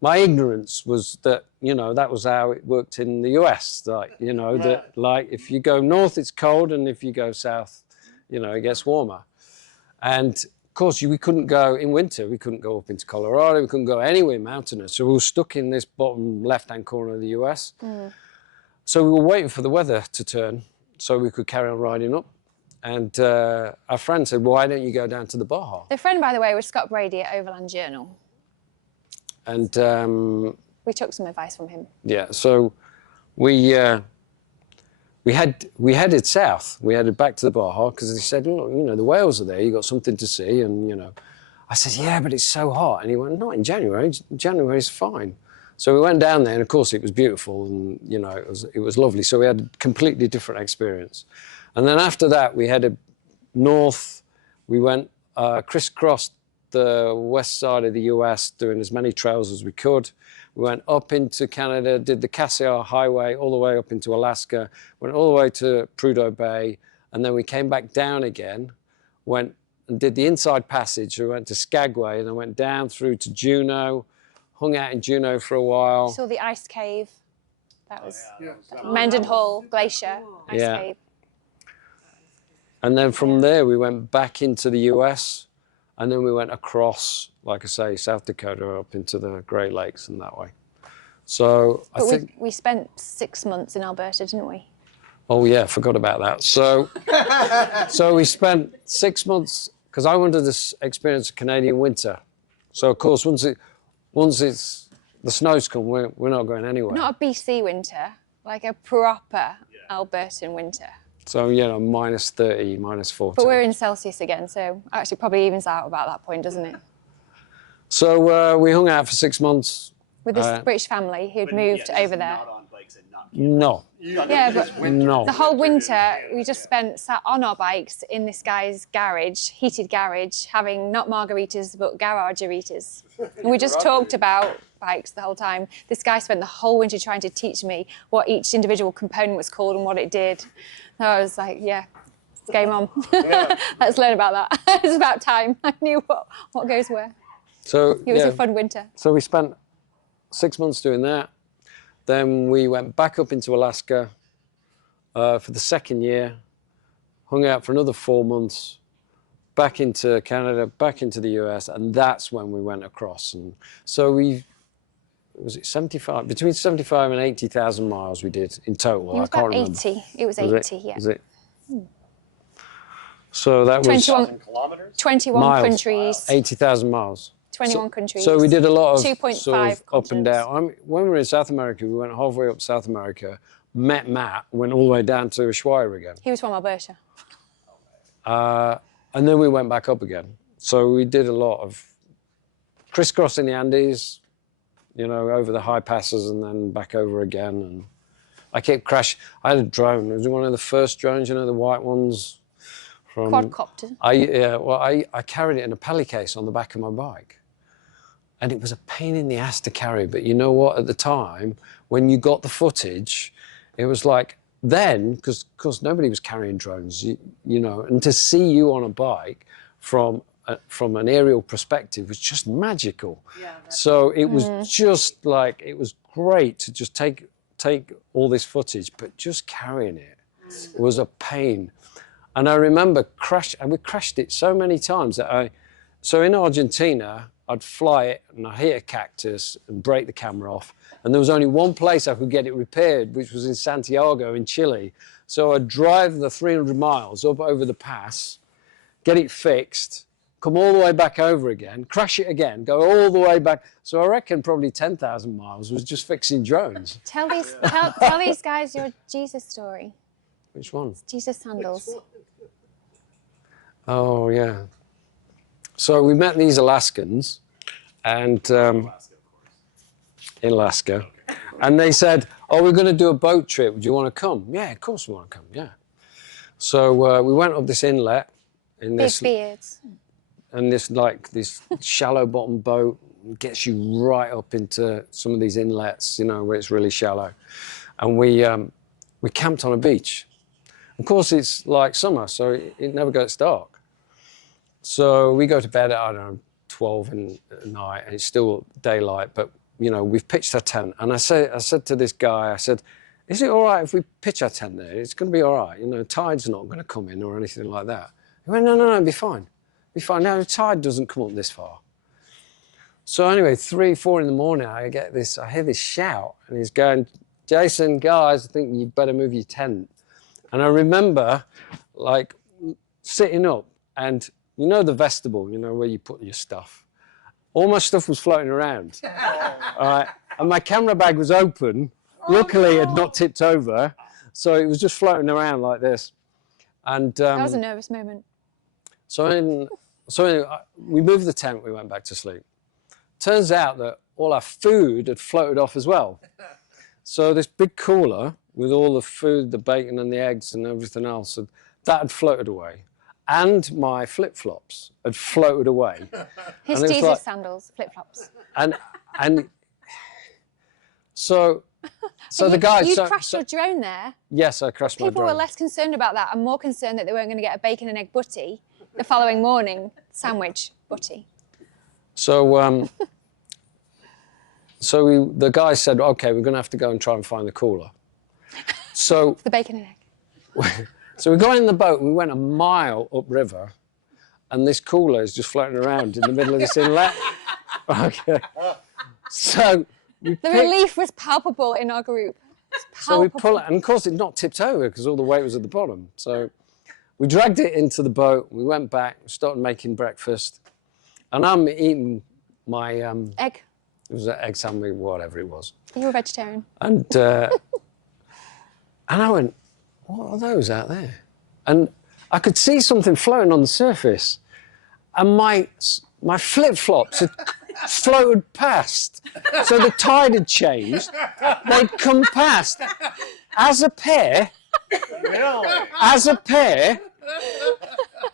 my ignorance was that, that was how it worked in the US. Like, that like if you go north, it's cold, and if you go south, it gets warmer. And of course, we couldn't go in winter. We couldn't go up into Colorado. We couldn't go anywhere mountainous. So we were stuck in this bottom left-hand corner of the US. Mm. So we were waiting for the weather to turn so we could carry on riding up. And our friend said, why don't you go down to the Baja? The friend, by the way, was Scott Brady at Overland Journal. And We took some advice from him. yeah, so we headed south. We headed back to the Baja because he said, look, the whales are there. You got something to see, and I said, yeah, but it's so hot. And he went, not in January. January's fine. So we went down there, and of course it was beautiful, and it was lovely. So we had a completely different experience. And then after that, we headed north. We went crisscrossed the west side of the US, doing as many trails as we could. We went up into Canada, did the Cassiar Highway all the way up into Alaska, went all the way to Prudhoe Bay, and then we came back down again, went and did the Inside Passage. We went to Skagway, and then went down through to Juneau, hung out in Juneau for a while. Saw the ice cave. That was Yeah. Mendenhall Glacier ice Yeah. cave. And then from there, we went back into the US, and then we went across, like I say, South Dakota up into the Great Lakes and that way. So I But think, we spent 6 months in Alberta, didn't we? oh yeah, forgot about that. So we spent 6 months, because I wanted to experience a Canadian winter. So of course, once the snow's come, we're not going anywhere. Not a BC winter, like a proper Albertan winter. So, minus 30, minus 40. But we're in Celsius again, so actually probably evens out about that point, doesn't it? So we hung out for 6 months. With this British family who'd But, moved just over there. Not on bikes and not No, Yeah, but no. the whole winter we just spent sat on our bikes in this guy's garage, heated garage, having not margaritas but garageritas. And we just talked about bikes the whole time. This guy spent the whole winter trying to teach me what each individual component was called and what it did. So I was like, yeah, game on. Let's learn about that. It's about time. I knew what goes where. So It was yeah, a fun winter. So we spent 6 months doing that. Then we went back up into Alaska for the second year, hung out for another 4 months, back into Canada, back into the US, and that's when we went across. And so was it 75? Between 75 and 80,000 miles we did in total. It was I can't about remember. 80. It was 80, yeah. Was it? So that was 21, kilometers? 21 miles, countries. 80,000 miles. 21 countries. So we did a lot of 2.5 sort of up and continents. down. I mean, when we were in South America, we went halfway up South America, met Matt, went all the way down to Ushuaia again. He was from Alberta. And then we went back up again. So we did a lot of crisscrossing the Andes, you know, over the high passes and then back over again. And I kept crashing. I had a drone. It was one of the first drones, you know, the white ones. Quadcopter. I carried it in a pelly case on the back of my bike. And it was a pain in the ass to carry. But you know what? At the time, when you got the footage, it was like, then, because of course nobody was carrying drones, you know, and to see you on a bike from an aerial perspective was just magical. Yeah, so it was just like, it was great to just take all this footage, but just carrying it was a pain. And I remember we crashed it so many times that so in Argentina, I'd fly it and I'd hit a cactus and break the camera off. And there was only one place I could get it repaired, which was in Santiago in Chile. So I'd drive the 300 miles up over the pass, get it fixed, come all the way back over again, crash it again, go all the way back. So I reckon probably 10,000 miles was just fixing drones. Tell these guys your Jesus story. Which one? Jesus sandals. Oh, yeah. So we met these Alaskans, and in Alaska, and they said, "Oh, we're going to do a boat trip. Do you want to come?" Yeah, of course we want to come. Yeah. So we went up this inlet in this Big beards. and this shallow bottom boat gets you right up into some of these inlets, you know, where it's really shallow, and we camped on a beach. Of course, it's like summer, so it never gets dark. So we go to bed at, I don't know, 12 at night, and it's still daylight, but, you know, we've pitched our tent. And I said to this guy, I said, is it all right if we pitch our tent there? It's going to be all right. You know, tide's not going to come in or anything like that. He went, no, it'll be fine. It'll be fine. No, the tide doesn't come up this far. So anyway, 3, 4 in the morning, I hear this shout, and he's going, Jason, guys, I think you'd better move your tent. And I remember, like, sitting up, and you know the vestibule, you know, where you put your stuff. All my stuff was floating around. All right, and my camera bag was open. Luckily, it had not tipped over, so it was just floating around like this. And That was a nervous moment. So we moved the tent, we went back to sleep. Turns out that all our food had floated off as well. So this big cooler with all the food, the bacon and the eggs and everything else, that had floated away. And my flip-flops had floated away. His Jesus sandals, flip-flops. And so the guys... You crashed your drone there. Yes, I crashed my drone. People were less concerned about that and more concerned that they weren't going to get a bacon and egg butty the following morning. Sandwich butty. So the guy said, okay, we're going to have to go and try and find the cooler. So The bacon and egg. So we got in the boat, we went a mile upriver, and this cooler is just floating around in the middle of this inlet. Okay. So the relief was palpable in our group. So we pull it, and of course it's not tipped over because all the weight was at the bottom. So we dragged it into the boat, we went back, started making breakfast, and I'm eating my... egg. It was an egg sandwich, whatever it was. You were a vegetarian. And I went, what are those out there? And I could see something floating on the surface, and my flip-flops had floated past. So the tide had changed. They'd come past. As a pair,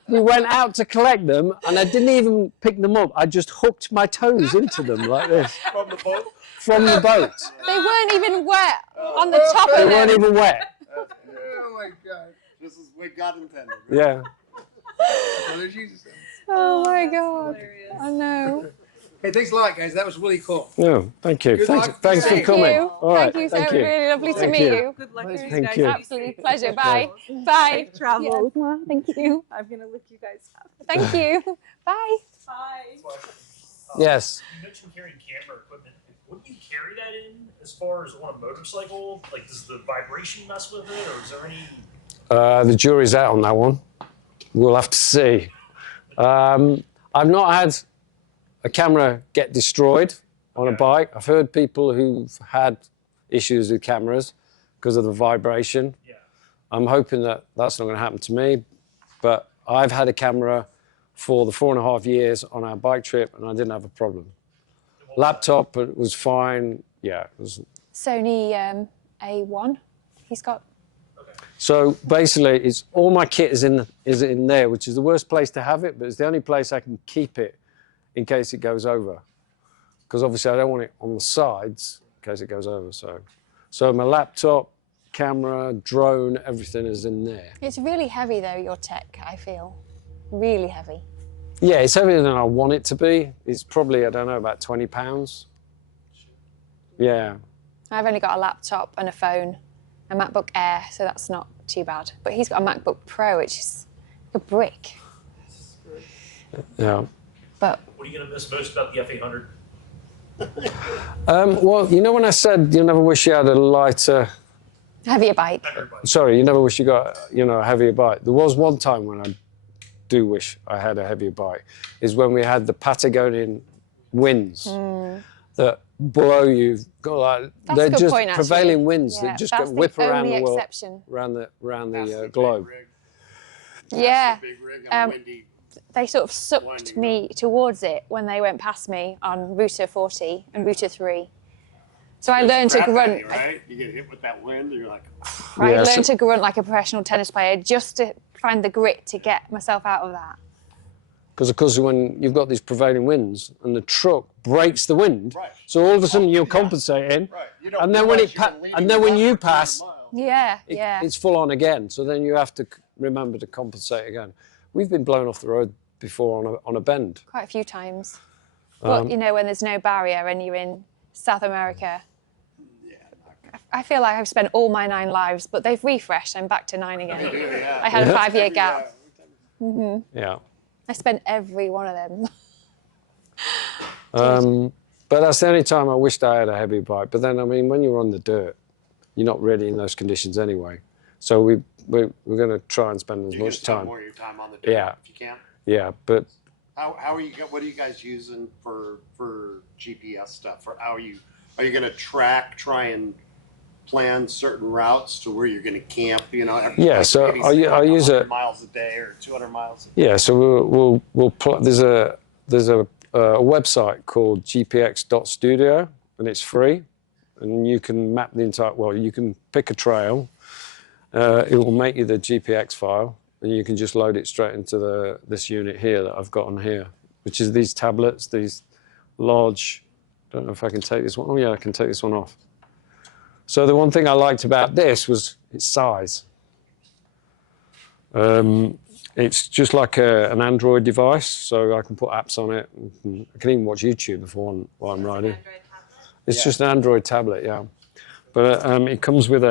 we went out to collect them, and I didn't even pick them up. I just hooked my toes into them like this. From the boat? From the boat. They weren't even wet on the top of They them. weren't even wet. Oh my God. This is what God intended. Yeah. Oh my God. I know. Hey, thanks a lot, guys. That was really cool. No, thank you. Good Thanks, luck. thanks for Thank coming. you. All right, Thank you. thank So you. really lovely to Thank meet you. you. Good luck Nice to you Thank guys. you. Absolute pleasure. Bye. Bye. Safe travels. Yeah, thank you. I'm gonna look you guys up. Thank you. Bye. Bye. Yes. You mentioned carrying camera equipment. What do you carry that in as far as on a motorcycle? Like, does the vibration mess with it, or is there any? The jury's out on that one. We'll have to see. I've not had a camera get destroyed on a bike. I've heard people who've had issues with cameras because of the vibration. Yeah. I'm hoping that that's not going to happen to me, but I've had a camera for the 4.5 years on our bike trip and I didn't have a problem. Laptop was fine. Yeah. It was... Sony A1. He's got. So basically, it's all my kit is in there, which is the worst place to have it, but it's the only place I can keep it in case it goes over. Because obviously I don't want it on the sides in case it goes over. So my laptop, camera, drone, everything is in there. It's really heavy though, your tech, I feel. Really heavy. Yeah, it's heavier than I want it to be. It's probably, I don't know, about 20 pounds. Yeah. I've only got a laptop and a phone, a MacBook Air, so that's not too bad. But he's got a MacBook Pro, which is like a brick. Yeah. But What are you gonna miss most about the F800? Well, you know when I said you never wish you had a lighter, heavier bike. sorry, you never wish you got, a heavier bike. There was one time when I do wish I had a heavier bike, is when we had the Patagonian winds that blow you. Got like, That's they're a good just point, actually. prevailing winds Yeah, that just that's go whip the around only the world, exception. around the Big globe. rig. Yeah. Big rig and a Um, windy. They sort of sucked me towards it when they went past me on Router 40 and Router 3. So I learned to Crap at grunt. you, right? You get hit with that wind, and you're like, I Yeah, learned to grunt like a professional tennis player just to find the grit to get myself out of that. Because of course, when you've got these prevailing winds and the truck breaks the wind, Right. so all of a sudden you're compensating, right. You don't and then when realize it you've been leading and then when up you for 200 pass, miles. Yeah, yeah. it's full on again. So then you have to remember to compensate again. We've been blown off the road before on a bend. Quite a few times. But, when there's no barrier and you're in South America, I feel like I've spent all my 9 lives, but they've refreshed. I'm back to 9 again. Yeah. I had a 5-year gap. Yeah. I spent every one of them. But that's the only time I wished I had a heavy bike. But then, I mean, when you're on the dirt, you're not really in those conditions anyway. So we're going to try and spend as You can much spend time. more of your time on the dirt Yeah. if you can. Yeah, but How are you? What are you guys using for GPS stuff? Or how are you going to try and plan certain routes to where you're going to camp? Yeah, so maybe I use 100 a- miles a day or 200 miles. A day. yeah. So there's a website called gpx.studio, and it's free, and you can map the entire. Well, you can pick a trail. It will make you the GPX file, and you can just load it straight into this unit here that I've got on here, which is these tablets, these large. I don't know if I can take this one. Oh yeah, I can take this one off. So the one thing I liked about this was its size. It's just like an Android device, so I can put apps on it. I can even watch YouTube while I'm riding. It's just an Android tablet, yeah. But it comes with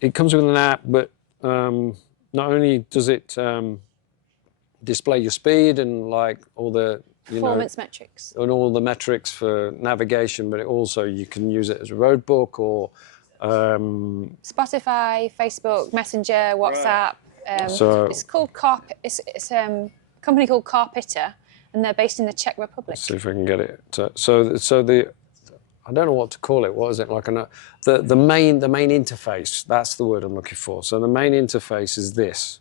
it comes with an app, but not only does it display your speed and like all the Performance metrics. and all the metrics for navigation, but you can use it as a road book or Spotify, Facebook, Messenger, WhatsApp. So- It's called It's a company called Carpitter, and they're based in the Czech Republic. let's see if I can get it. I don't know what to call it. What is it like? The main interface. That's the word I'm looking for. So the main interface is this.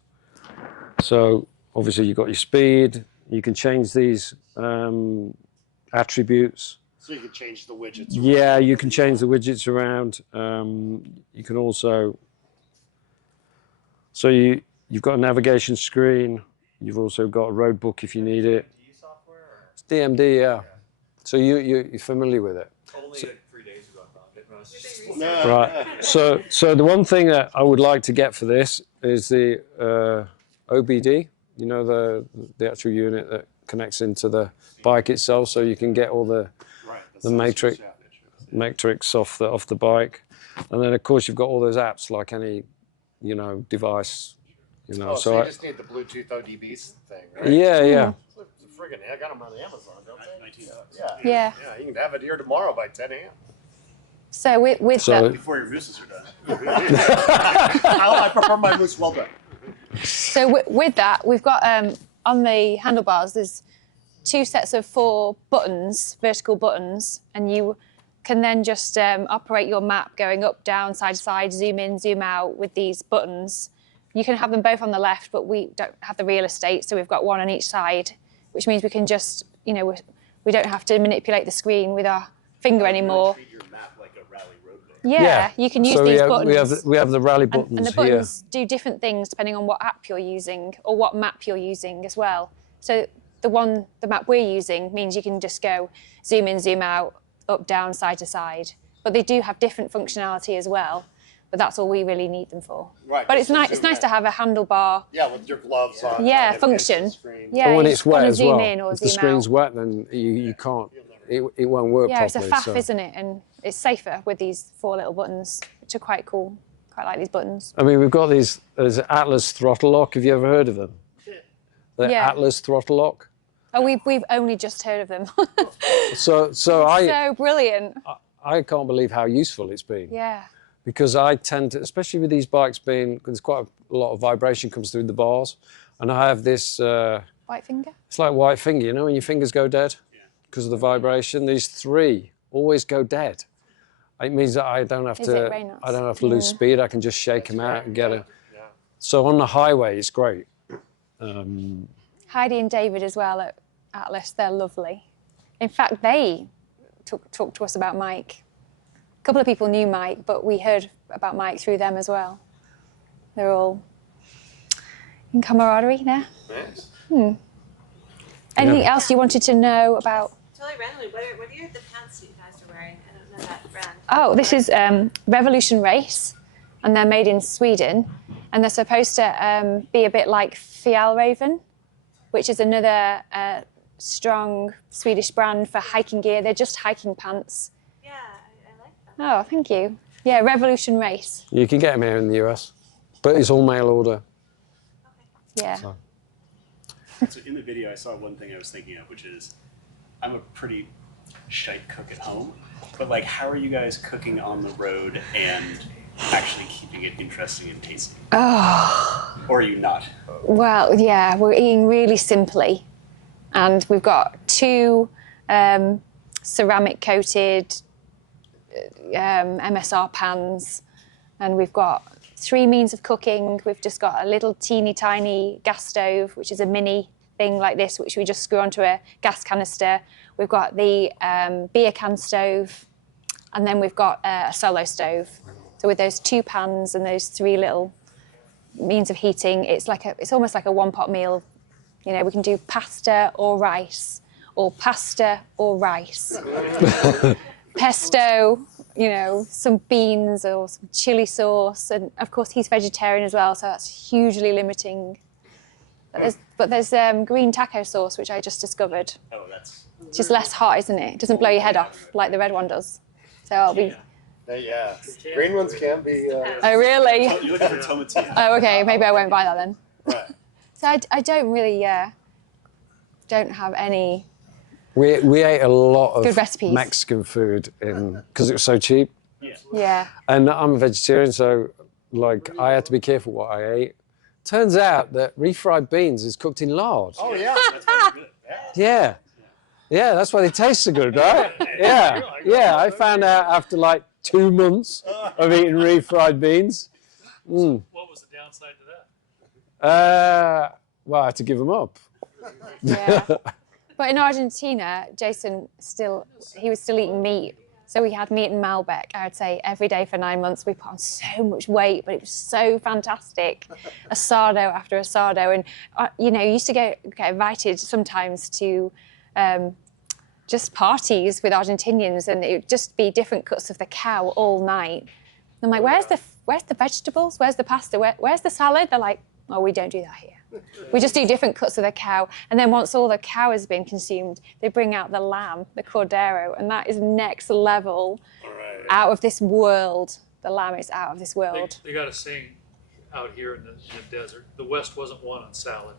So obviously you've got your speed. You can change these attributes. So you can change the widgets. Yeah, you can change the widgets around. You can also. So you've got a navigation screen. You've also got a road book if you need it. It's DMD, yeah. So you're familiar with it. Only like 3 days ago I found it. And I was just Right. So the one thing that I would like to get for this is the OBD. The actual unit that connects into the bike itself, so you can get all the matrix off the bike. And then of course you've got all those apps like any, you know, device, you know. Oh, so you just need the Bluetooth ODB thing, right? Yeah, yeah. It's a friggin', I got them on Amazon, don't they? Yeah. Yeah, you can have it here tomorrow by 10 a.m. So with that, Before your mousses are done. I prefer my mousse well done. so with that, we've got on the handlebars, there's 2 sets of 4 buttons, vertical buttons, and you can then just operate your map going up, down, side to side, zoom in, zoom out with these buttons. You can have them both on the left, but we don't have the real estate, so we've got one on each side, which means we can just, you know, we don't have to manipulate the screen with our finger anymore. Treat your map like a rally roadway. Yeah, you can use so these buttons. We have the rally buttons and the here. buttons do different things depending on what app you're using or what map you're using as well. So the map we're using means you can just go zoom in, zoom out, up, down, side to side. But they do have different functionality as well. But that's all we really need them for. Right. But it's nice to have a handlebar. Yeah, with your gloves on. Yeah, and function. screen. Yeah, But when you it's just wanna wet as zoom well, in or if the zoom screen's out. wet, then you can't, it won't work Yeah, it's a properly. faff, isn't it? And it's safer with these 4 little buttons, which are quite cool. Quite like these buttons. I mean, we've got there's Atlas throttle lock. Have you ever heard of them? The Yeah. Atlas throttle lock. Oh, we've only just heard of them. So So brilliant. I can't believe how useful it's been. Yeah. Because I tend to, especially with these bikes being, there's quite a lot of vibration comes through the bars, and I have this. White finger? It's like white finger, you know, when your fingers go dead because of the vibration. These 3 always go dead. It means that I don't have to lose speed. I can just shake them out and get it. So on the highway, it's great. Heidi and David as well at Atlas, they're lovely. In fact, they talked to us about Mike. A couple of people knew Mike, but we heard about Mike through them as well. They're all in camaraderie there. Nice. Anything else you wanted to know about? Totally randomly, what are the pants that you guys are wearing? I don't know that brand. Oh, this is Revolution Race, and they're made in Sweden, and they're supposed to be a bit like Fjällräven, which is another strong Swedish brand for hiking gear. They're just hiking pants. Yeah, I like that. Oh, thank you. Yeah, Revolution Race. You can get them here in the US, but it's all mail order. Yeah. So. So in the video, I saw one thing I was thinking of, which is, I'm a pretty shite cook at home, but like, how are you guys cooking on the road and actually keeping it interesting and tasty? Oh. Or are you not? Well, yeah, we're eating really simply, and we've got 2 ceramic coated MSR pans, and we've got 3 means of cooking. We've just got a little teeny tiny gas stove, which is a mini thing like this, which we just screw onto a gas canister. We've got the beer can stove, and then we've got a solo stove. So with those 2 pans and those 3 little means of heating, it's almost like a 1-pot meal. You know, we can do pasta or rice, or pasta or rice. Pesto, you know, some beans or some chili sauce, and of course he's vegetarian as well, so that's hugely limiting. But there's green taco sauce, which I just discovered. Oh, that's... It's just less hot, isn't it? It doesn't blow your head off like the red one does. So I'll be... Yeah, green ones can be... Oh, really? You're looking for tomatillo. Oh, okay, maybe I won't buy that then. Right. So I don't really, don't have any... We ate a lot Good of recipes. Mexican food because it was so cheap. Yeah. And I'm a vegetarian, so like I had to be careful what I ate. Turns out that refried beans is cooked in lard. Oh, yeah. That's really good. Yeah. Yeah, that's why they taste so good, right? Yeah. Yeah, I found out after like 2 months of eating refried beans. What was the downside to that? Well, I had to give them up. Yeah. But in Argentina, Jason he was still eating meat. So we had meat and Malbec, I would say, every day for 9 months. We put on so much weight, but it was so fantastic. Asado after asado. And, you know, used to get invited sometimes to just parties with Argentinians, and it would just be different cuts of the cow all night. I'm like, where's the vegetables? Where's the pasta? Where's the salad? They're like, oh, we don't do that here. We just do different cuts of the cow. And then once all the cow has been consumed, they bring out the lamb, the Cordero, and that is next level, out of this world. The lamb is out of this world. They got a saying out here in the desert, the West wasn't won on salad.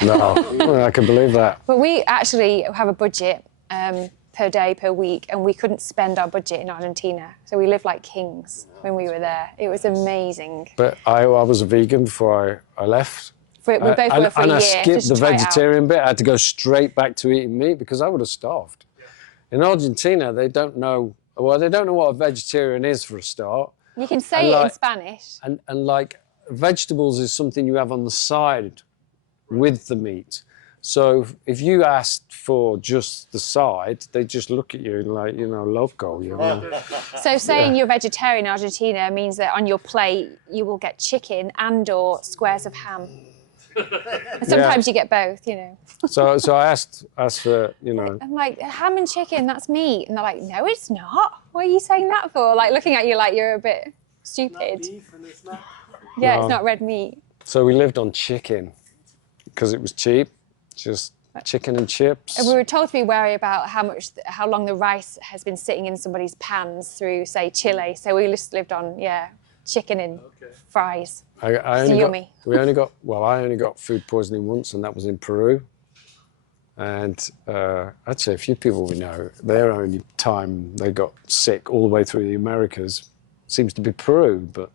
No, I can believe that. But we actually have a budget per day, per week, and we couldn't spend our budget in Argentina. So we lived like kings when we were there. It was amazing. But I was a vegan before I left. We both were for a year. And I skipped the try it out. vegetarian bit. I had to go straight back to eating meat because I would have starved. In Argentina, they don't know what a vegetarian is for a start. You can say it in Spanish. And like vegetables is something you have on the side with the meat. So if you asked for just the side, they just look at you like, loco, So saying you're vegetarian in Argentina means that on your plate you will get chicken and or squares of ham. And sometimes you get both, So I asked for, I'm like, ham and chicken, that's meat. And they're like, no, it's not. What are you saying that for? Like looking at you like you're a bit stupid. It's not beef and it's not... Yeah, it's not red meat. So we lived on chicken because it was cheap, just chicken and chips. And we were told to be wary about how long the rice has been sitting in somebody's pans through, say, Chile. So we just lived on, chicken and fries. I only got food poisoning once, and that was in Peru. And actually, a few people we know, their only time they got sick all the way through the Americas seems to be Peru, but...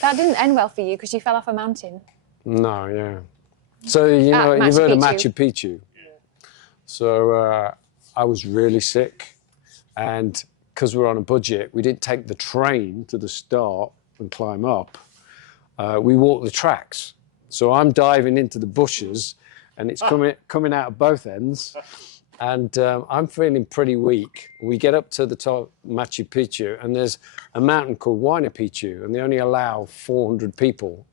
That didn't end well for you because you fell off a mountain. No, yeah. So, you've heard of Machu Picchu. Yeah. So I was really sick, and because we're on a budget, we didn't take the train to the start and climb up. We walked the tracks. So I'm diving into the bushes, and it's coming out of both ends, and I'm feeling pretty weak. We get up to the top of Machu Picchu, and there's a mountain called Huayna Picchu, and they only allow 400 people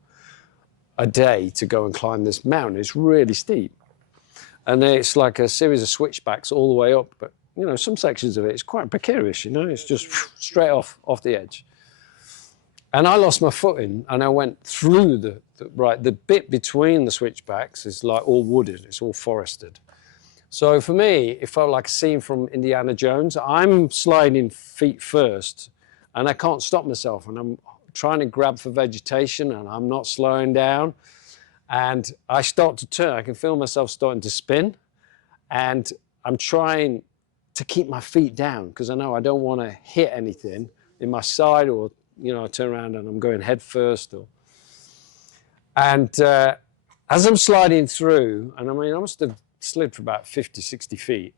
a day to go and climb this mountain. It's really steep. And it's like a series of switchbacks all the way up, but some sections of it's quite precarious, it's just straight off the edge. And I lost my footing, and I went through the bit between the switchbacks is like all wooded, it's all forested. So for me, it felt like a scene from Indiana Jones. I'm sliding feet first, and I can't stop myself, and I'm trying to grab for vegetation, and I'm not slowing down. And I start to turn. I can feel myself starting to spin, and I'm trying to keep my feet down because I know I don't want to hit anything in my side, or I turn around and I'm going head first. And as I'm sliding through, and I must have slid for about 50, 60 feet,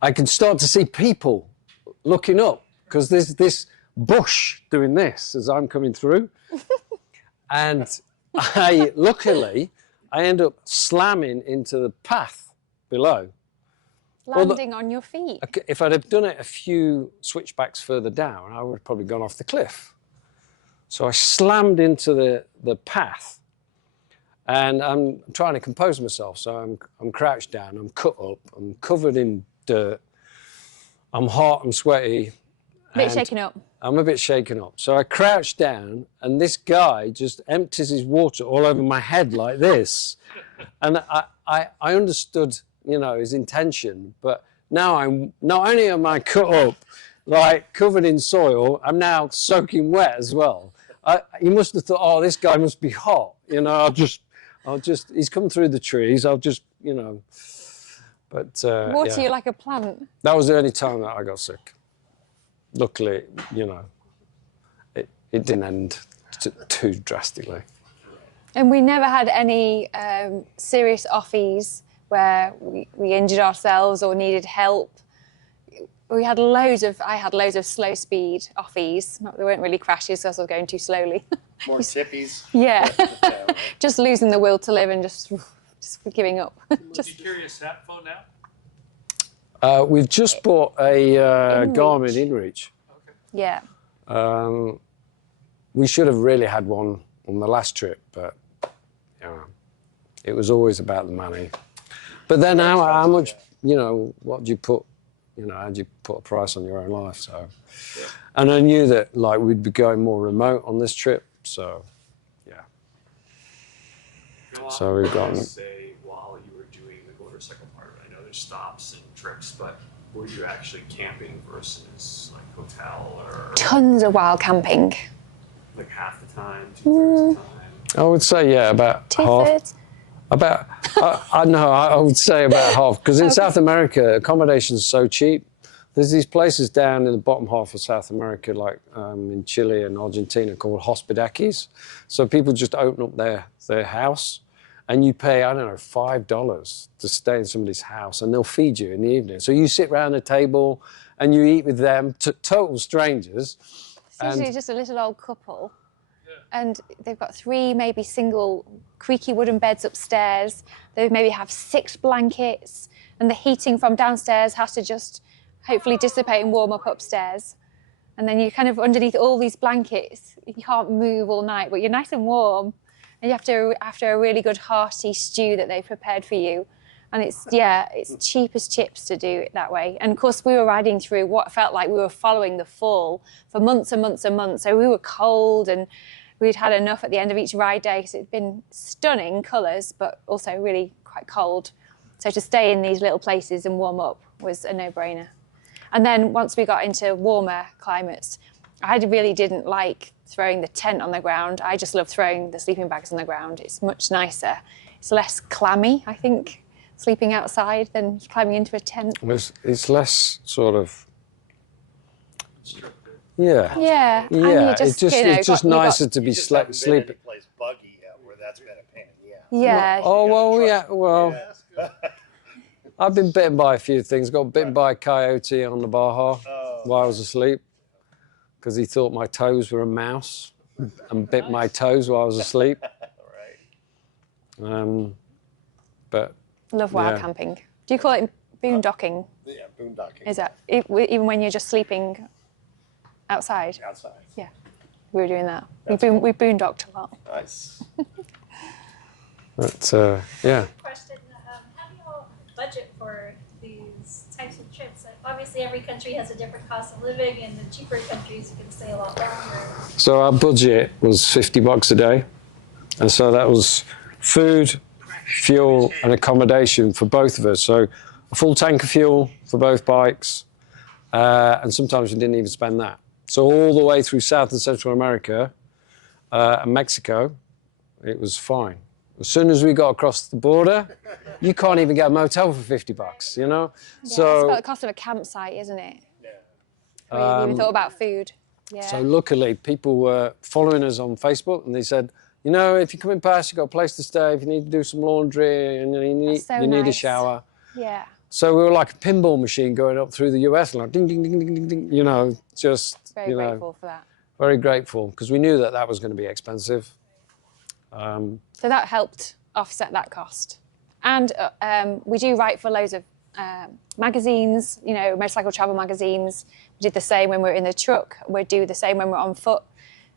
I can start to see people looking up because there's this bush doing this as I'm coming through. And luckily, I end up slamming into the path below. Landing on your feet. If I'd have done it a few switchbacks further down, I would have probably gone off the cliff. So I slammed into the path, and I'm trying to compose myself. So I'm crouched down, I'm cut up, I'm covered in dirt, I'm hot, I'm sweaty. A bit shaken up. I'm a bit shaken up. So I crouch down, and this guy just empties his water all over my head like this. And I understood, his intention, but now not only am I cut up, like covered in soil, I'm now soaking wet as well. He must have thought, oh, this guy must be hot. He's come through the trees. But Water you like a plant. That was the only time that I got sick. Luckily, it didn't end too drastically. And we never had any serious offies where we injured ourselves or needed help. I had loads of slow speed offies. They weren't really crashes because I was going too slowly. More tippies. Yeah. Just losing the will to live and just giving up. Do you carry a sat phone now? We've just bought a Garmin InReach. Okay. Yeah. We should have really had one on the last trip, but it was always about the money. But then how much, what do you put, how do you put a price on your own life? So, and I knew that we'd be going more remote on this trip, so yeah. So we've got. Say while you were doing the motorcycle part, I know there's stops and trips, but were you actually camping versus like hotel or Tons of wild camping. like half the time, 2/3 the time? I would say about half. 2/3. About I would say about half, because in South America accommodation is so cheap. There's these places down in the bottom half of South America, like in Chile and Argentina, called hospedakis. So people just open up their house, and you pay, I don't know, $5 to stay in somebody's house, and they'll feed you in the evening. So you sit around the table and you eat with them, total strangers. It's usually just a little old couple. And they've got 3 maybe single creaky wooden beds upstairs. They maybe have 6 blankets, and the heating from downstairs has to just hopefully dissipate and warm up upstairs. And then you're kind of underneath all these blankets. You can't move all night, but you're nice and warm. And you have to, after a really good hearty stew that they prepared for you. And it's cheap as chips to do it that way. And of course, we were riding through what felt like we were following the fall for months and months and months. So we were cold, and we'd had enough at the end of each ride day because it'd been stunning colours, but also really quite cold. So to stay in these little places and warm up was a no-brainer. And then once we got into warmer climates, I really didn't like throwing the tent on the ground. I just love throwing the sleeping bags on the ground. It's much nicer. It's less clammy, I think, sleeping outside than climbing into a tent. It's less sort of. Yeah. Yeah. And you just, it's just nicer to be sleeping. Place buggy yet where that's been a pain in the ass. Yeah. Oh well, yeah. Well, I've been bitten by a few things. Got bitten by a coyote on the Baja while I was asleep because he thought my toes were a mouse and bit my toes while I was asleep. But love wild camping. Do you call it boondocking? Yeah, boondocking. Is that even when you're just sleeping outside? Outside. Yeah, we were doing that. We boondocked a lot. Nice. But yeah. Question: how do you all budget for these types of trips? Like, obviously, every country has a different cost of living, and the cheaper countries you can stay a lot longer. So our budget was $50 a day, and so that was food, fuel, and accommodation for both of us. So a full tank of fuel for both bikes, and sometimes we didn't even spend that. So all the way through South and Central America and Mexico, it was fine. As soon as we got across the border, you can't even get a motel for $50, you know? Yeah, so it's about the cost of a campsite, isn't it? Yeah. We even thought about food. Yeah. So luckily, people were following us on Facebook, and they said, you know, if you're coming past, you've got a place to stay. If you need to do some laundry and you need a shower. Yeah. So we were like a pinball machine going up through the US, like ding, ding, ding, ding, ding, ding, you know, just, Very grateful for that. Very grateful, because we knew that was going to be expensive. So that helped offset that cost. And we do write for loads of magazines, you know, motorcycle travel magazines. We did the same when we're in the truck. We do the same when we're on foot.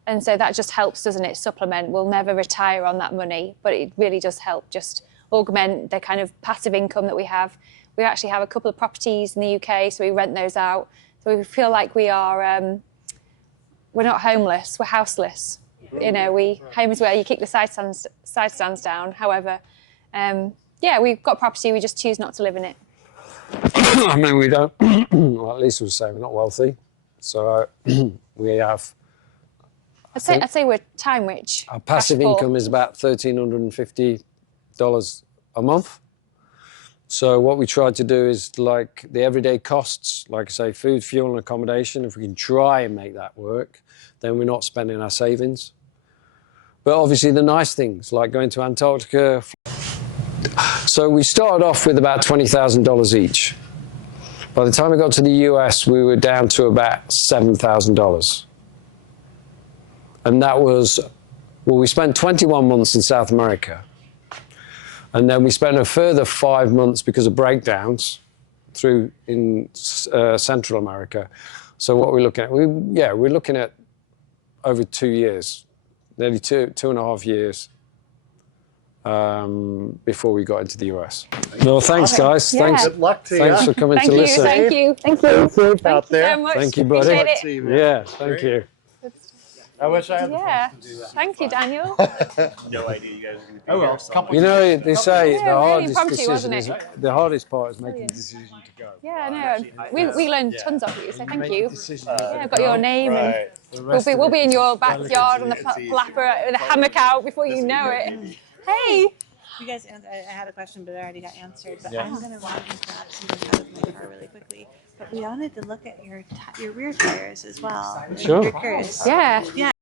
And so that just helps, doesn't it, supplement. We'll never retire on that money, but it really does help just augment the kind of passive income that we have. We actually have a couple of properties in the UK, so we rent those out. So we feel like we are, we're not homeless, we're houseless. You know, home is where you kick the side stands down. However, yeah, we've got property, we just choose not to live in it. I mean, we don't, well, at least we'll say we're not wealthy. So we have... I'd say we're time rich. Our passive income is about $1,350 a month. So what we try to do is like the everyday costs, like I say, food, fuel and accommodation. If we can try and make that work, then we're not spending our savings. But obviously the nice things like going to Antarctica. So we started off with about $20,000 each. By the time we got to the US, we were down to about $7,000. And that was, well, we spent 21 months in South America. And then we spent a further 5 months because of breakdowns through in Central America. So what we're looking at, we're looking at over 2 years, nearly two and a half years before we got into the US. Well, thanks, guys. Yeah. Thanks. Good luck to you. Thanks for coming to listen. Thank you. Safe out there. So much. Thank you, buddy. Appreciate it. See you, man. Yeah, thank you. I wish I had the Yeah. funds to do that. Thank you, Daniel. No idea you guys are going to be Oh, well, here. so- couple You know, they say Yeah, the really hardest impromptu, decision wasn't is it? the hardest part is making Brilliant. the decision to go. Yeah, no, we learned tons of you, so thank you. Decision Yeah, I've got your name, Right. and we'll be in your backyard on the flapper with a hammock out before you know it. Hey. You guys, I had a question, but it already got answered. But Yeah. I'm gonna run out of my car really quickly. But we wanted to look at your rear tires as well. Sure. You're curious. Yeah. Yeah.